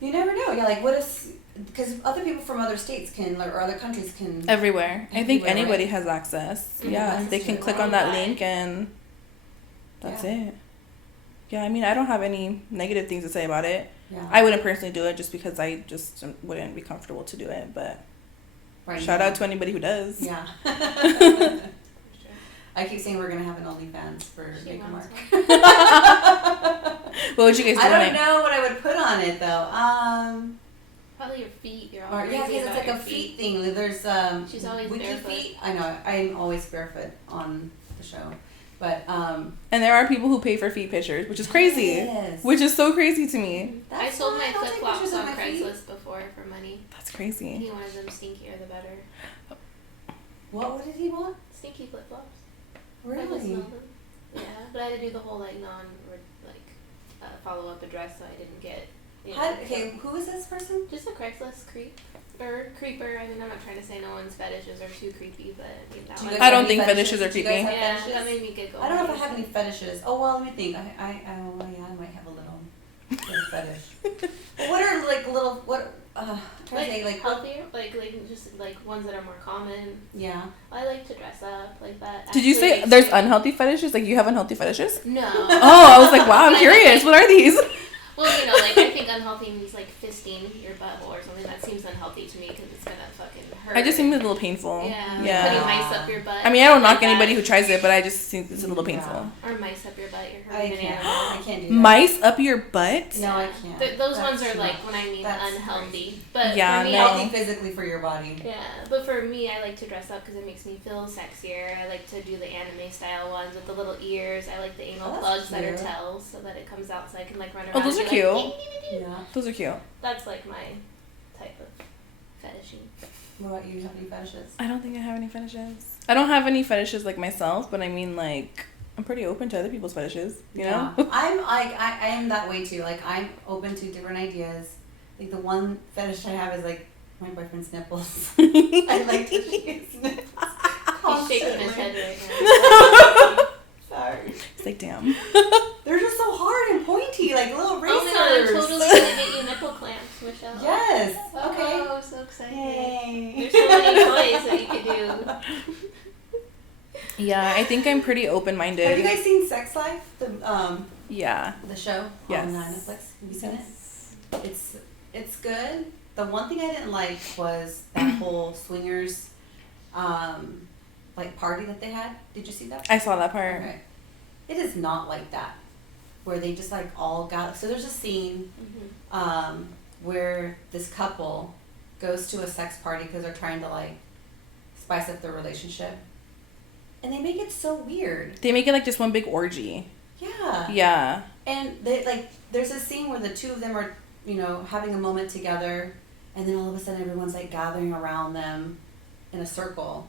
You never know. Yeah, like what if? Because other people from other states can, or other countries can. Everywhere. I think anybody has access. Yeah, they can click on that link and that's it. Yeah, I mean, I don't have any negative things to say about it. Yeah. I wouldn't personally do it just because I just wouldn't be comfortable to do it, but shout out to anybody who does. Yeah. I keep saying we're going to have an OnlyFans for Make a Mark. What would you guys do I don't know what I would put on it, though. Probably your feet. You're all Or, crazy yeah, because about it's like your a feet thing. There's She's always wiki barefoot. feet. I know. I'm always barefoot on the show, but And there are people who pay for feet pictures, which is crazy. Yes. Which is so crazy to me. I sold my fine. I'll flip take flops pictures of on my feet. Craigslist before for money. That's crazy. He wanted them stinkier the better. What did he want? Stinky flip flops. I Really? just smelled them. Yeah, but I had to do the whole follow up address, so I didn't get. Okay, who is this person? Just a Craigslist creeper. I mean, I'm not trying to say no one's fetishes are too creepy, but I mean that Do you one. guys I don't have any think fetishes are Do you guys creepy. have Yeah, fetishes? that made me giggle. I don't know if I have any fetishes. Oh well, let me think. I might have a little fetish. What are like little what? Trying to say like healthier, just like ones that are more common. Yeah. I like to dress up like that. Did you Actually, say there's unhealthy fetishes? Like you have unhealthy fetishes? No. Oh, I was like, wow, I'm curious. What are these? Well, I think unhealthy means like fisting your butthole or something. That seems unhealthy to me because it's gonna fucking hurt. I just think it's a little painful. Yeah. Yeah. Putting mice up your butt. I mean, I don't knock like anybody that. who tries it, but I just think it's a little painful. Yeah. Or mice up your butt. You're I hurting an can't. animal. I can't do that. Mice up your butt? No, I can't. Those That's ones are too like much. when I mean That's unhealthy. crazy. But Yeah, for me, no. Healthy physically for your body. yeah, but for me, I like to dress up because it makes me feel sexier. I like to do the anime style ones with the little ears. I like the anal Oh, that's plugs that are cute. tails so that it comes out so I can like run Oh, around. those and are be like, cute. Yeah. Those are cute. That's like my type of fetishing. What about you? Have any fetishes? I don't think I have any fetishes. I don't have any fetishes like myself, but I mean, like, I'm pretty open to other people's fetishes, you know? I'm like I am that way too. Like I'm open to different ideas. Like the one fetish I have is like my boyfriend's nipples. I like to shake his nipples. He's shaking his head right now. Sorry. It's like, damn. They're just so hard and pointy, like little racers. Oh my god, I'm totally gonna get you nipple clamps, Michelle. Yes. Oh, Okay. I'm so excited. Yay. There's so many toys that you could do. Yeah, I think I'm pretty Have you open-minded. guys seen Sex Life? Yeah. The show Yes. on Netflix. Have you seen it? It's good. The one thing I didn't like was that whole swingers like party that they had. Did you see that? I saw that part. Okay. It is not like that. Where they just like all got so there's a scene where this couple goes to a sex party because they're trying to like spice up their relationship. And they make it so weird. They make it like just one big orgy. Yeah. Yeah. And they like there's a scene where the two of them are, having a moment together, and then all of a sudden everyone's like gathering around them in a circle.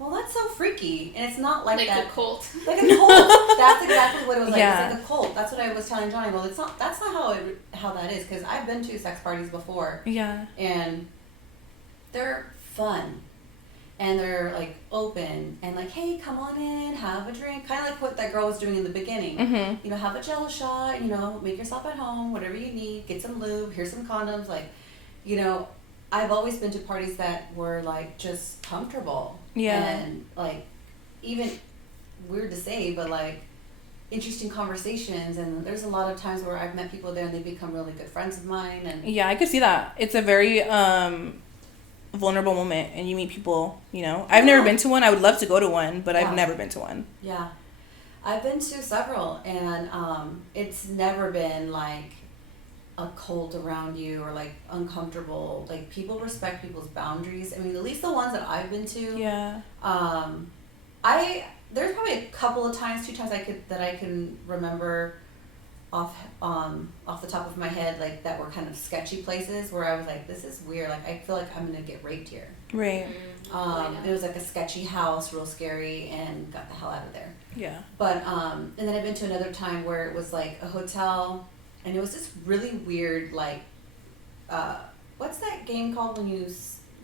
Well, that's so freaky, and it's not like that. Like a cult. Like a cult. That's exactly what it was like. Yeah. It's like a cult. That's what I was telling Johnny. Well, it's not. That's not how that is. Because I've been to sex parties before, Yeah. and they're fun, and they're like open, and like, hey, come on in, have a drink. Kind of like what that girl was doing in the beginning. Mm-hmm. Have a Jello shot. Make yourself at home. Whatever you need. Get some lube. Here's some condoms. Like, I've always been to parties that were like just comfortable. Yeah. And like, even weird to say, but like interesting conversations. And there's a lot of times where I've met people there and they become really good friends of mine. And Yeah, I could see that. It's a very vulnerable moment, and you meet people, I've never been to one. I would love to go to one, but I've Yeah. never been to one. yeah, I've been to several, and it's never been like a cult around you or like uncomfortable. Like people respect people's boundaries. I mean, at least the ones that I've been to. Yeah. There's probably a couple of times, 2 times I can remember off the top of my head, like that were kind of sketchy places where I was like, this is weird. Like I feel like I'm gonna get raped here. Right. It was like a sketchy house, real scary, and got the hell out of there. Yeah. But and then I've been to another time where it was like a hotel, and it was this really weird like, what's that game called when you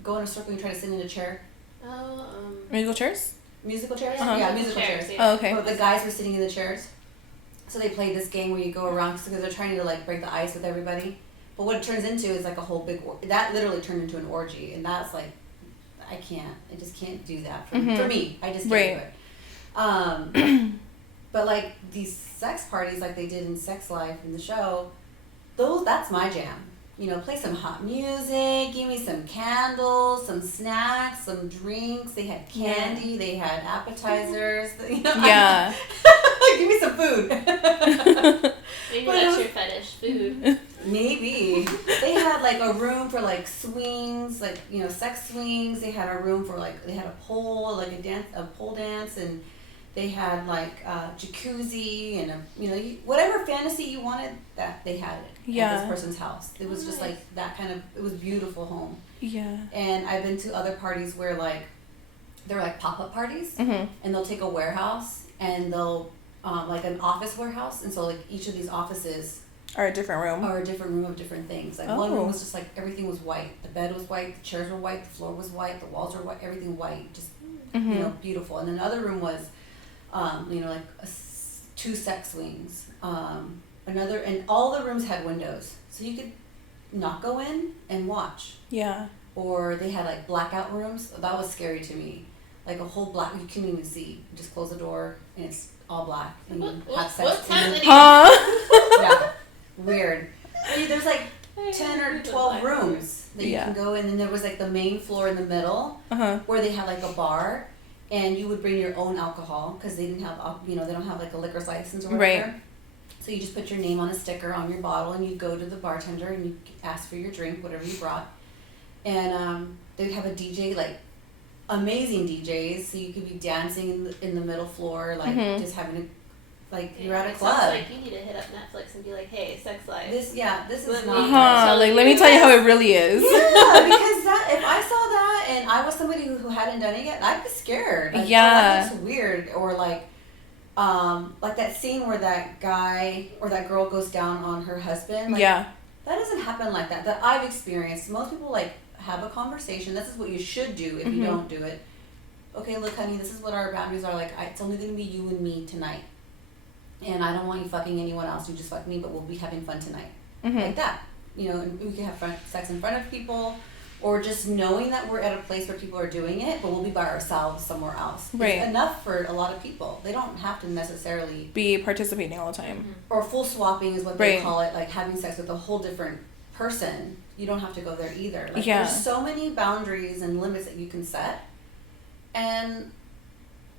go in a circle and you try to sit in a chair? Musical chairs? Musical chairs? Uh-huh. Yeah, musical chairs. Oh, okay. But the guys were sitting in the chairs. So they played this game where you go around because they're trying to like break the ice with everybody. But what it turns into is like a whole big that literally turned into an orgy, and that's like I just can't do that for me. I just can't do it. But like these sex parties like they did in Sex Life in the show, that's my jam. Play some hot music, give me some candles, some snacks, some drinks. They had candy, they had appetizers. Yeah. Give me some food. Maybe that's your fetish, food. Maybe. They had like a room room for like swings, like, you know, sex swings. They had a room for like, they had a pole, like a pole dance, and they had like jacuzzi and whatever fantasy you wanted, that they had it at this person's house. It was just like that kind of, it was beautiful home. Yeah. And I've been to other parties where like they're like pop-up parties, and they'll take a warehouse and they'll like an office warehouse, and so like each of these offices or a different room of different things. Like one room was just like everything was white. The bed was white, the chairs were white, the floor was white, the walls were white, everything white, just you know, beautiful. And then another room was you know, like 2 sex swings. And all the rooms had windows, so you could not go in and watch. Yeah. Or they had like blackout rooms. That was scary to me. Like a whole black, you couldn't even see. You just close the door and it's all black. And you have sex. What's happening? Yeah, weird. There's like 10 or 12 rooms that you can go in, and there was like the main floor in the middle where they had like a bar, and you would bring your own alcohol because they didn't have, you know, they don't have like a liquor's license or whatever. Right. So you just put your name on a sticker on your bottle, and you go to the bartender and you ask for your drink, whatever you brought, and they'd have a DJ, like amazing DJs, so you could be dancing in the middle floor, like just having a, like you're at a club. Sounds like you need to hit up Netflix and be like, hey, sex life. This is not. Like, let me tell you how it really is. Yeah, because if I saw that and I was somebody who hadn't done it yet, I'd be scared. Like, yeah. Oh, that looks weird. Or like that scene where that guy or that girl goes down on her husband. Like, yeah. That doesn't happen like that. That I've experienced. Most people like have a conversation. This is what you should do if you don't do it. Okay, look, honey, this is what our boundaries are. Like, it's only going to be you and me tonight. And I don't want you fucking anyone else. You just fuck me, but we'll be having fun tonight. Like that. You know, and we can have sex in front of people, or just knowing that we're at a place where people are doing it, but we'll be by ourselves somewhere else. Right. It's enough for a lot of people. They don't have to necessarily be participating all the time. Or full swapping is what they call it, like having sex with a whole different person. You don't have to go there either. Like, there's so many boundaries and limits that you can set. And,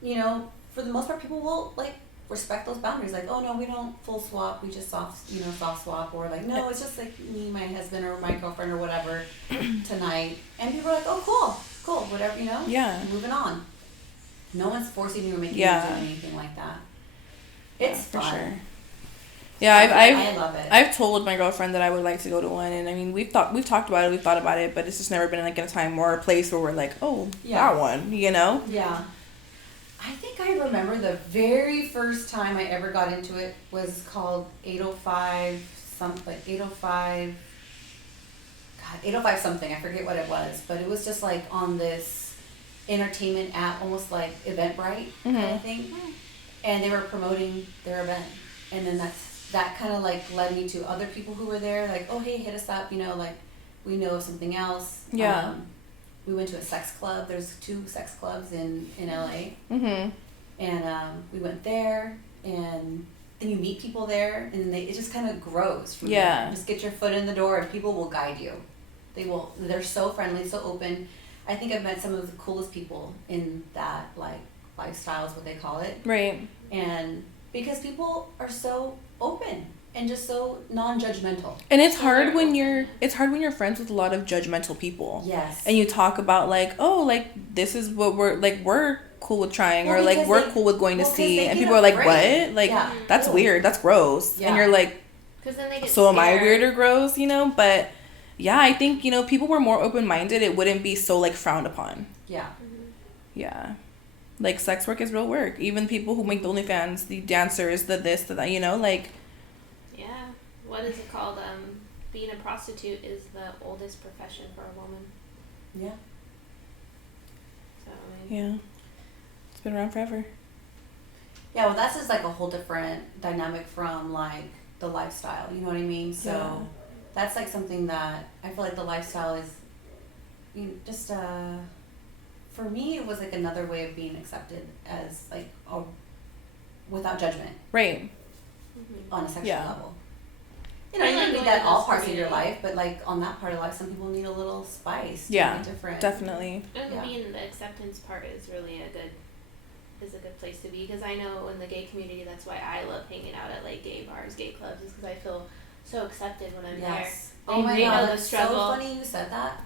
you know, for the most part, people will, like, respect those boundaries. Like, oh, no, we don't full swap. We just soft swap. Or, like, no, it's just, like, me, my husband, or my girlfriend, or whatever tonight. And people are like, oh, cool, whatever, you know? Yeah. Moving on. No one's forcing you or making you do anything like that. It's fun. For sure. Yeah, I love it. I've told my girlfriend that I would like to go to one, and I mean we've talked about it, we've thought about it, but it's just never been like in a time or a place where we're like, oh, that one, you know? Yeah. I think I remember the very first time I ever got into it was called 805 something. I forget what it was, but it was just like on this entertainment app, almost like Eventbrite kind of thing, and they were promoting their event, and then that kind of like led me to other people who were there, like, oh, hey, hit us up, you know, like we know of something else. Yeah. We went to a sex club. There's 2 sex clubs in LA. And we went there, and then you meet people there, and it just kind of grows from there. Just get your foot in the door, and people will guide you. They're so friendly, so open. I think I've met some of the coolest people in that, like, lifestyle is what they call it. Right. And because people are so open and just so non-judgmental. And it's hard when you're friends with a lot of judgmental people. Yes. And you talk about like, oh, like this is what we're cool with trying, or like we're cool with going to see, and people are like, what? Like that's weird, that's gross. And you're like, because then they get so scared. am I weird or gross, you know? But yeah, I think, you know, people were more open-minded, it wouldn't be so like frowned upon. Yeah. Yeah. Like, sex work is real work. Even people who make the OnlyFans, the dancers, the this, the that, you know, like... Yeah. What is it called? Being a prostitute is the oldest profession for a woman. Yeah. So, I mean... Yeah. It's been around forever. Yeah, well, that's just, like, a whole different dynamic from, like, the lifestyle. You know what I mean? So, that's, like, something that... I feel like the lifestyle is... You know, just, for me, it was like another way of being accepted as like without judgment. Right. On a sexual level. You know, you don't need that all parts of your life, but like on that part of life, some people need a little spice. Yeah, different. Definitely. And being the acceptance part is really a good place to be, because I know in the gay community, that's why I love hanging out at like gay bars, gay clubs, is because I feel so accepted when I'm there. Oh my they God, know the that's struggle. so funny you said that.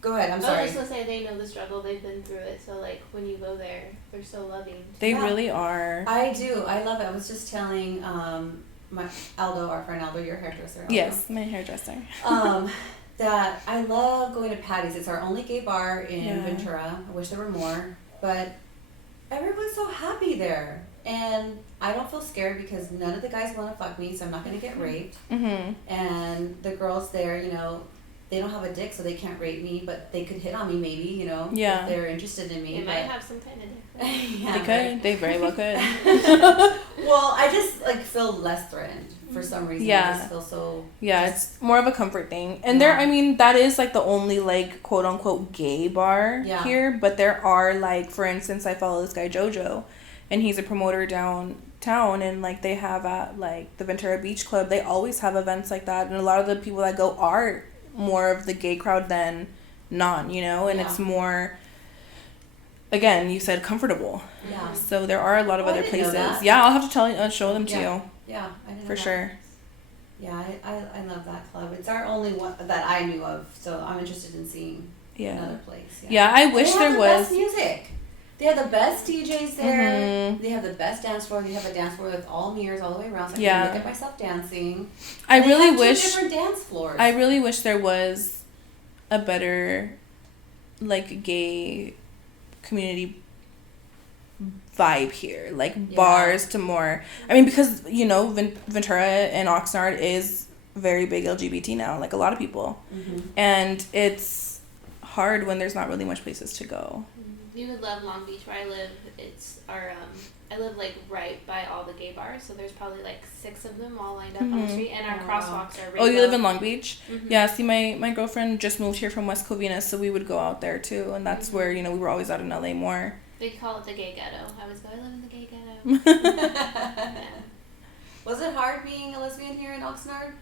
Go ahead, I'm I sorry. was just gonna say they know the struggle. They've been through it. So like when you go there, they're so loving. They Yeah. really are. I do. I love it. I was just telling my Aldo, our friend Aldo, your hairdresser. Aldo, Yes, my hairdresser. that I love going to Patty's. It's our only gay bar in Yeah. Ventura. I wish there were more, but everyone's so happy there. And I don't feel scared because none of the guys want to fuck me, so I'm not going to get raped. Mm-hmm. And the girls there, you know, they don't have a dick, so they can't rape me, but they could hit on me maybe, you know, Yeah. if they're interested in me. They might have some kind of dick. Yeah, They could. right. They very well could. Well, I just like feel less threatened for some reason. Yeah. I just feel so. Yeah, just, it's more of a comfort thing. And there, I mean, that is like the only like quote unquote gay bar Yeah. here. But there are like, for instance, I follow this guy Jojo, and he's a promoter downtown, and like they have at like the Ventura Beach Club, they always have events like that, and a lot of the people that go are more of the gay crowd than non, you know, and Yeah. it's more. Again, you said comfortable. Yeah. So there are a lot of Oh, I other didn't know places. that. Yeah, I'll have to show them to Yeah. you Yeah, I didn't know for that. sure. Yeah, I love that club. It's our only one that I knew of, so I'm interested in seeing Yeah. another place. Yeah, I And wish they there have the was. best music. They have the best DJs there. Mhm. They have the best dance floor. They have a dance floor with all mirrors all the way around, so I Yeah. can look at myself dancing. I And they really have two wish. different dance floors. I really wish there was a better, like, gay community vibe here, like Yeah. bars to more. I mean, because you know, Ventura and Oxnard is very big LGBT now, like a lot of people, and it's hard when there's not really much places to go. You would love Long Beach where I live. It's our I live like right by all the gay bars, so there's probably like 6 of them all lined up on the street, and our Oh, wow. crosswalks are. Oh, you live in Long Beach? Mhm. Yeah. See, my girlfriend just moved here from West Covina, so we would go out there too, and that's where we were always out in LA more. They call it the gay ghetto. I always go, I live in the gay ghetto. Yeah. Was it hard being a lesbian here in Oxnard?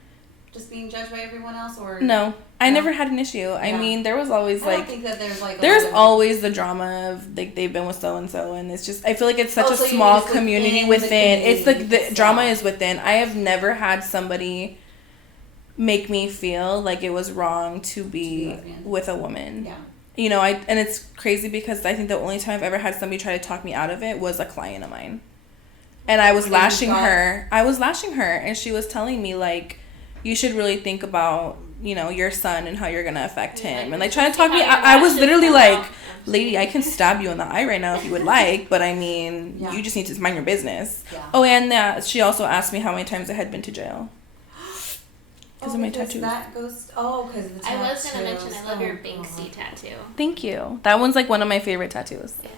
Just being judged by everyone else, or No, I No. never had an issue. I Yeah. mean, there was always I don't like. think that there's like. There's a lot of- always the drama of like they've been with so and so, and it's just I feel like it's such Oh, a so you mean small just community within the within. It's like community the drama itself. is within. I have never had somebody make me feel like it was wrong to be lesbian. with a woman. Yeah. You know, and it's crazy because I think the only time I've ever had somebody try to talk me out of it was a client of mine, and I was When you lashing got- her. I was lashing her, and she was telling me like, you should really think about, you know, your son and how you're gonna affect him, and like trying to talk me. I was literally like, lady, I can stab you in the eye right now if you would like, but I mean, Yeah. you just need to mind your business. Yeah. Oh, and she also asked me how many times I had been to jail. Because of my tattoos. That goes. Because of the tattoos. I was gonna mention I love your Oh, Banksy God. tattoo. Thank you. That one's like one of my favorite tattoos. Yeah,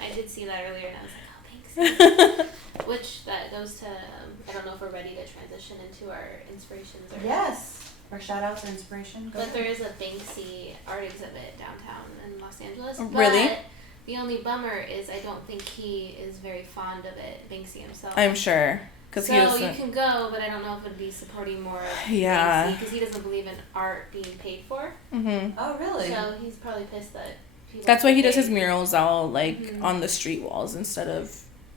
I did see that earlier, and I was like, oh, Banksy. Which that goes to I don't know if we're ready to transition into our inspirations or Yes. Or shout outs or inspiration. Go But ahead. there is a Banksy art exhibit downtown in Los Angeles. Really? But the only bummer is I don't think he is very fond of it, Banksy himself. I'm sure. Because so he was. you can go, but I don't know if it'd be supporting more of Yeah. Banksy because he doesn't believe in art being paid for. Hmm. Oh really? So he's probably pissed that people. That's why he does pay. his murals all like Mhm. on the street walls instead of.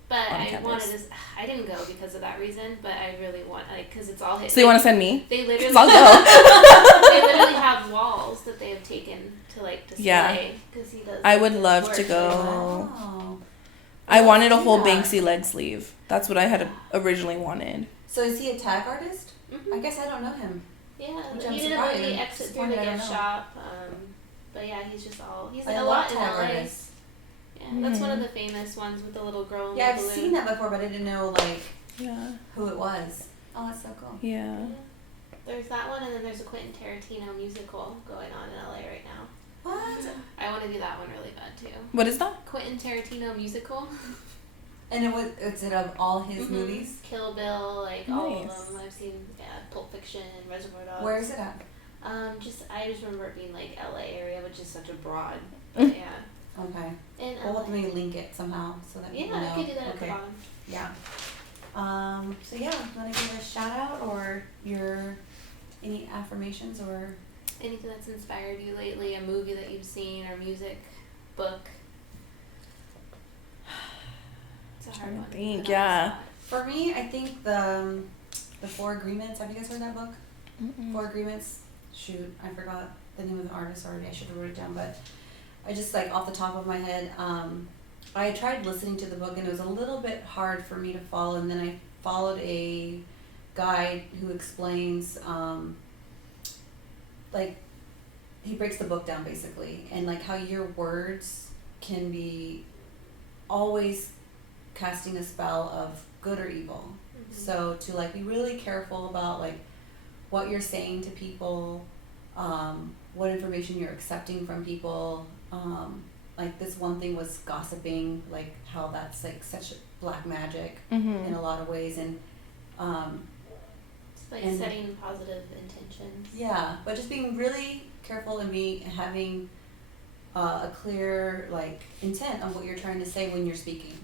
But on I campus. wanted to. I didn't go because of that reason, but I really want because it's all his. So you want to send me? They literally. 'Cause I'll go. They literally have walls that they have taken to like display. Yeah. Because he does. I like, would his love work to really go. well. Wow. I Let's wanted a do whole that. Banksy leg sleeve. That's what I had originally wanted. So is he a tag artist? Mhm. I guess I don't know him. Yeah, Which I'm he didn't surprised. really I'm exit through the disappointed I don't gift know. shop. But yeah, he's just all he's I a love lot in tag LA. artists. Yeah, that's one of Mhm. the famous ones with the little girl and Yeah, the I've balloon. seen that before, but I didn't know like Yeah. who it was. Oh, that's so cool. Yeah. Yeah. There's that one, and then there's a Quentin Tarantino musical going on in LA right now. What? I want to do that one really bad too. What is that? Quentin Tarantino musical. And is it of all his Mhm. movies? Kill Bill, like all of Nice. them. I've seen Pulp Fiction, Reservoir Dogs. Where is it at? I just remember it being like LA area, which is such a broad. But yeah. Okay. In We'll LA. have to maybe link it somehow so that people know. Yeah, I could do that at the Okay. bottom. Yeah. So yeah, want to give a shout out or any affirmations or Anything that's inspired you lately, a movie that you've seen, or music, book. It's a hard Trying to one. to think, put on the yeah. spot. for me, I think the 4 Agreements. Have you guys heard that book? Mm-mm. 4 Agreements. shoot, I forgot the name of the artist already. I should have wrote it down, but I just like off the top of my head, I tried listening to the book and it was a little bit hard for me to follow, and then I followed a guide who explains, like, he breaks the book down basically, and like how your words can be always casting a spell of good or evil. Mm-hmm. So to like be really careful about like what you're saying to people, what information you're accepting from people. Like this one thing was gossiping, like how that's like such black magic in a lot of ways, and it's like setting positive intentions. Yeah, but just being really careful and having a clear like intent on what you're trying to say when you're speaking.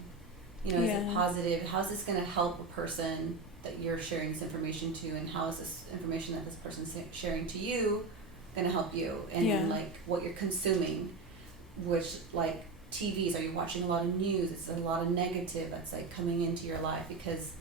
You know, is it positive? How's this going to help a person that you're sharing this information to, and how is this information that this person's sharing to you going to help you? And then, like what you're consuming, which like TVs, are you watching a lot of news? It's a lot of negative that's like coming into your life, because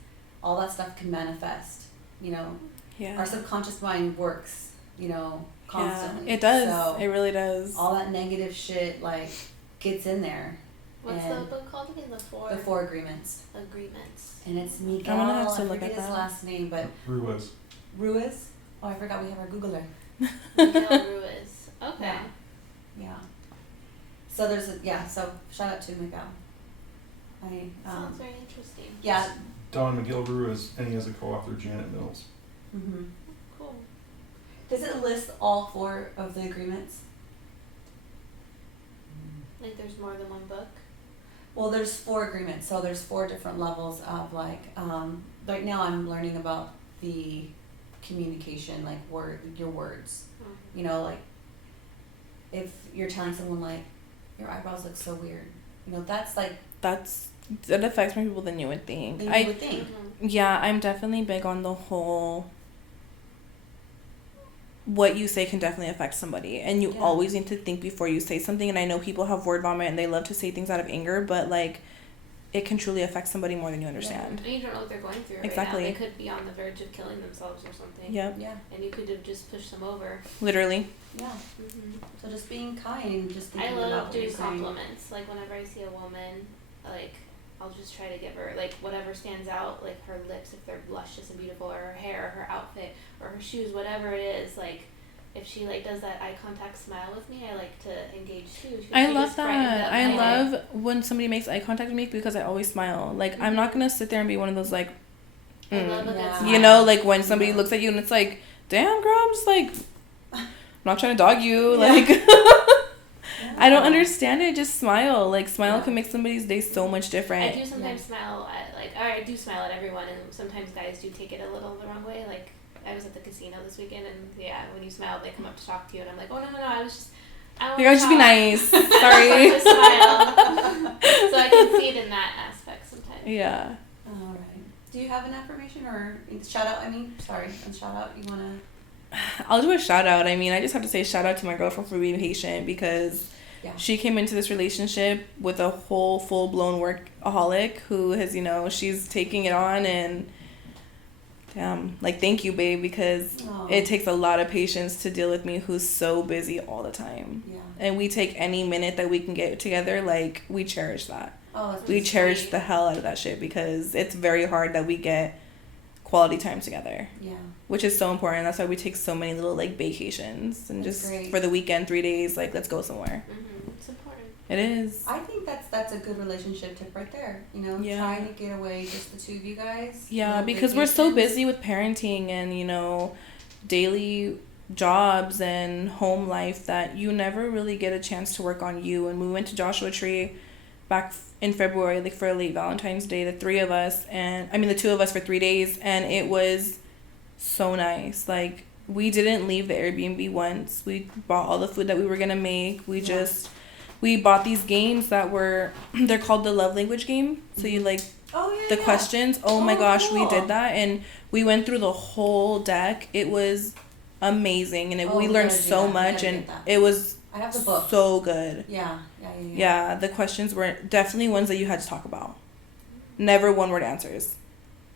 all that stuff can manifest, you know. Yeah. Our subconscious mind works, you know, constantly. Yeah, it does. So it really does. All that negative shit like gets in there. What's the book called again? The Four Agreements. Agreements. And it's Miguel. I'm gonna have to I look forget at his that. last name, but Ruiz. Ruiz? Oh, I forgot we have our Googler. Miguel Ruiz. Okay. Yeah. So there's so shout out to Miguel. Sounds very interesting. Yeah. Don Miguel Ruiz, and he has a co-author, Janet Mills. Mm-hmm. Cool. Does it list all four of the agreements? Like there's more than one book? Well, there's 4 agreements, so there's 4 different levels of like, right now I'm learning about the communication, like your words. Mm-hmm. You know, like if you're telling someone like, your eyebrows look so weird, you know, that affects more people than you would think. Mm-hmm. Yeah, I'm definitely big on the whole, what you say can definitely affect somebody, and you always need to think before you say something. And I know people have word vomit and they love to say things out of anger, but like it can truly affect somebody more than you understand. And you don't know what they're going through exactly. right now. They could be on the verge of killing themselves or something. Yep. Yeah. And you could have just pushed them over. Literally. Yeah. Mm-hmm. So just being kind, just thinking I love about doing what you're compliments. Saying. Like whenever I see a woman, like I'll just try to give her like whatever stands out, like her lips if they're luscious and beautiful, or her hair, or her outfit, or her shoes, whatever it is. Like if she like does that eye contact smile with me, I like to engage too. I love that. I love when somebody makes eye contact with me, because I always smile. Like I'm not gonna sit there and be one of those like, I love a good smile. you know, like when somebody looks at you and it's like, damn girl, I'm just like, I'm not trying to dog you, like. I don't understand it. Just smile. Like smile can make somebody's day so much different. I do sometimes smile at I do smile at everyone, and sometimes guys do take it a little the wrong way. Like I was at the casino this weekend, and when you smile, they come up to talk to you, and I'm like, oh no, I was just. I just be nice. Sorry. Just smile. So I can see it in that aspect sometimes. Yeah. All right. Do you have an affirmation or shout out? Shout out. You wanna? I'll do a shout out. I mean, I just have to say shout out to my girlfriend for being patient, because she came into this relationship with a whole full-blown workaholic who has, she's taking it on, and like, thank you, babe, because it takes a lot of patience to deal with me, who's so busy all the time. Yeah. And we take any minute that we can get together, like, we cherish that. We cherish the hell out of that shit, because it's very hard that we get quality time together. Yeah. Which is so important. That's why we take so many little like vacations, and that's just great. For the weekend, 3 days, like let's go somewhere. Mm-hmm. It's important. It is. I think that's a good relationship tip right there. Trying to get away, just the 2 of you guys. Yeah, because we're so busy with parenting and daily jobs and home life that you never really get a chance to work on you. And we went to Joshua Tree back in February, like for a late Valentine's Day, the 3 of us, the 2 of us for 3 days, and it was so nice. Like, we didn't leave the Airbnb once. We bought all the food that we were gonna make. We bought these games that they're called the love language game. So you the questions. Oh my gosh, cool. We did that, and we went through the whole deck. It was amazing, and we learned so much, and it was I have the book. So good. Yeah. Yeah, the questions were definitely ones that you had to talk about. Never one-word answers.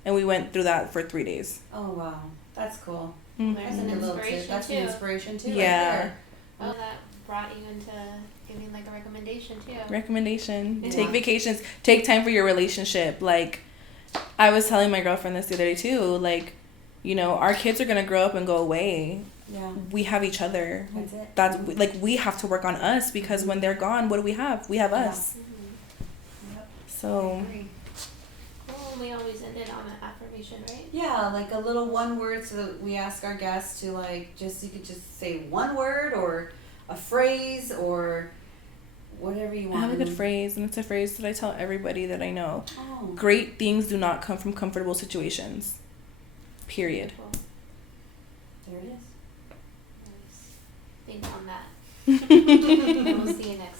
And we went through that for 3 days. Oh, wow. That's cool. Mm-hmm. There's an inspiration That's too. an inspiration too. Yeah. Right there. Oh, that brought you into giving like a recommendation too. Recommendation. Yeah. Take vacations. Take time for your relationship. Like, I was telling my girlfriend this the other day too. Like, you know, our kids are gonna grow up and go away. Yeah. We have each other. That's it. That's like, we have to work on us, because when they're gone, what do we have? We have us. Mm-hmm. Yep. So. Well, we always ended on an affirmation, right? Yeah, like a little one word, so that we ask our guests to like you could just say one word or a phrase or whatever you I want. have a good phrase, and it's a phrase that I tell everybody that I know. Oh. Great things do not come from comfortable situations. Period. Cool. There it is. Nice. Think on that. And we'll see you next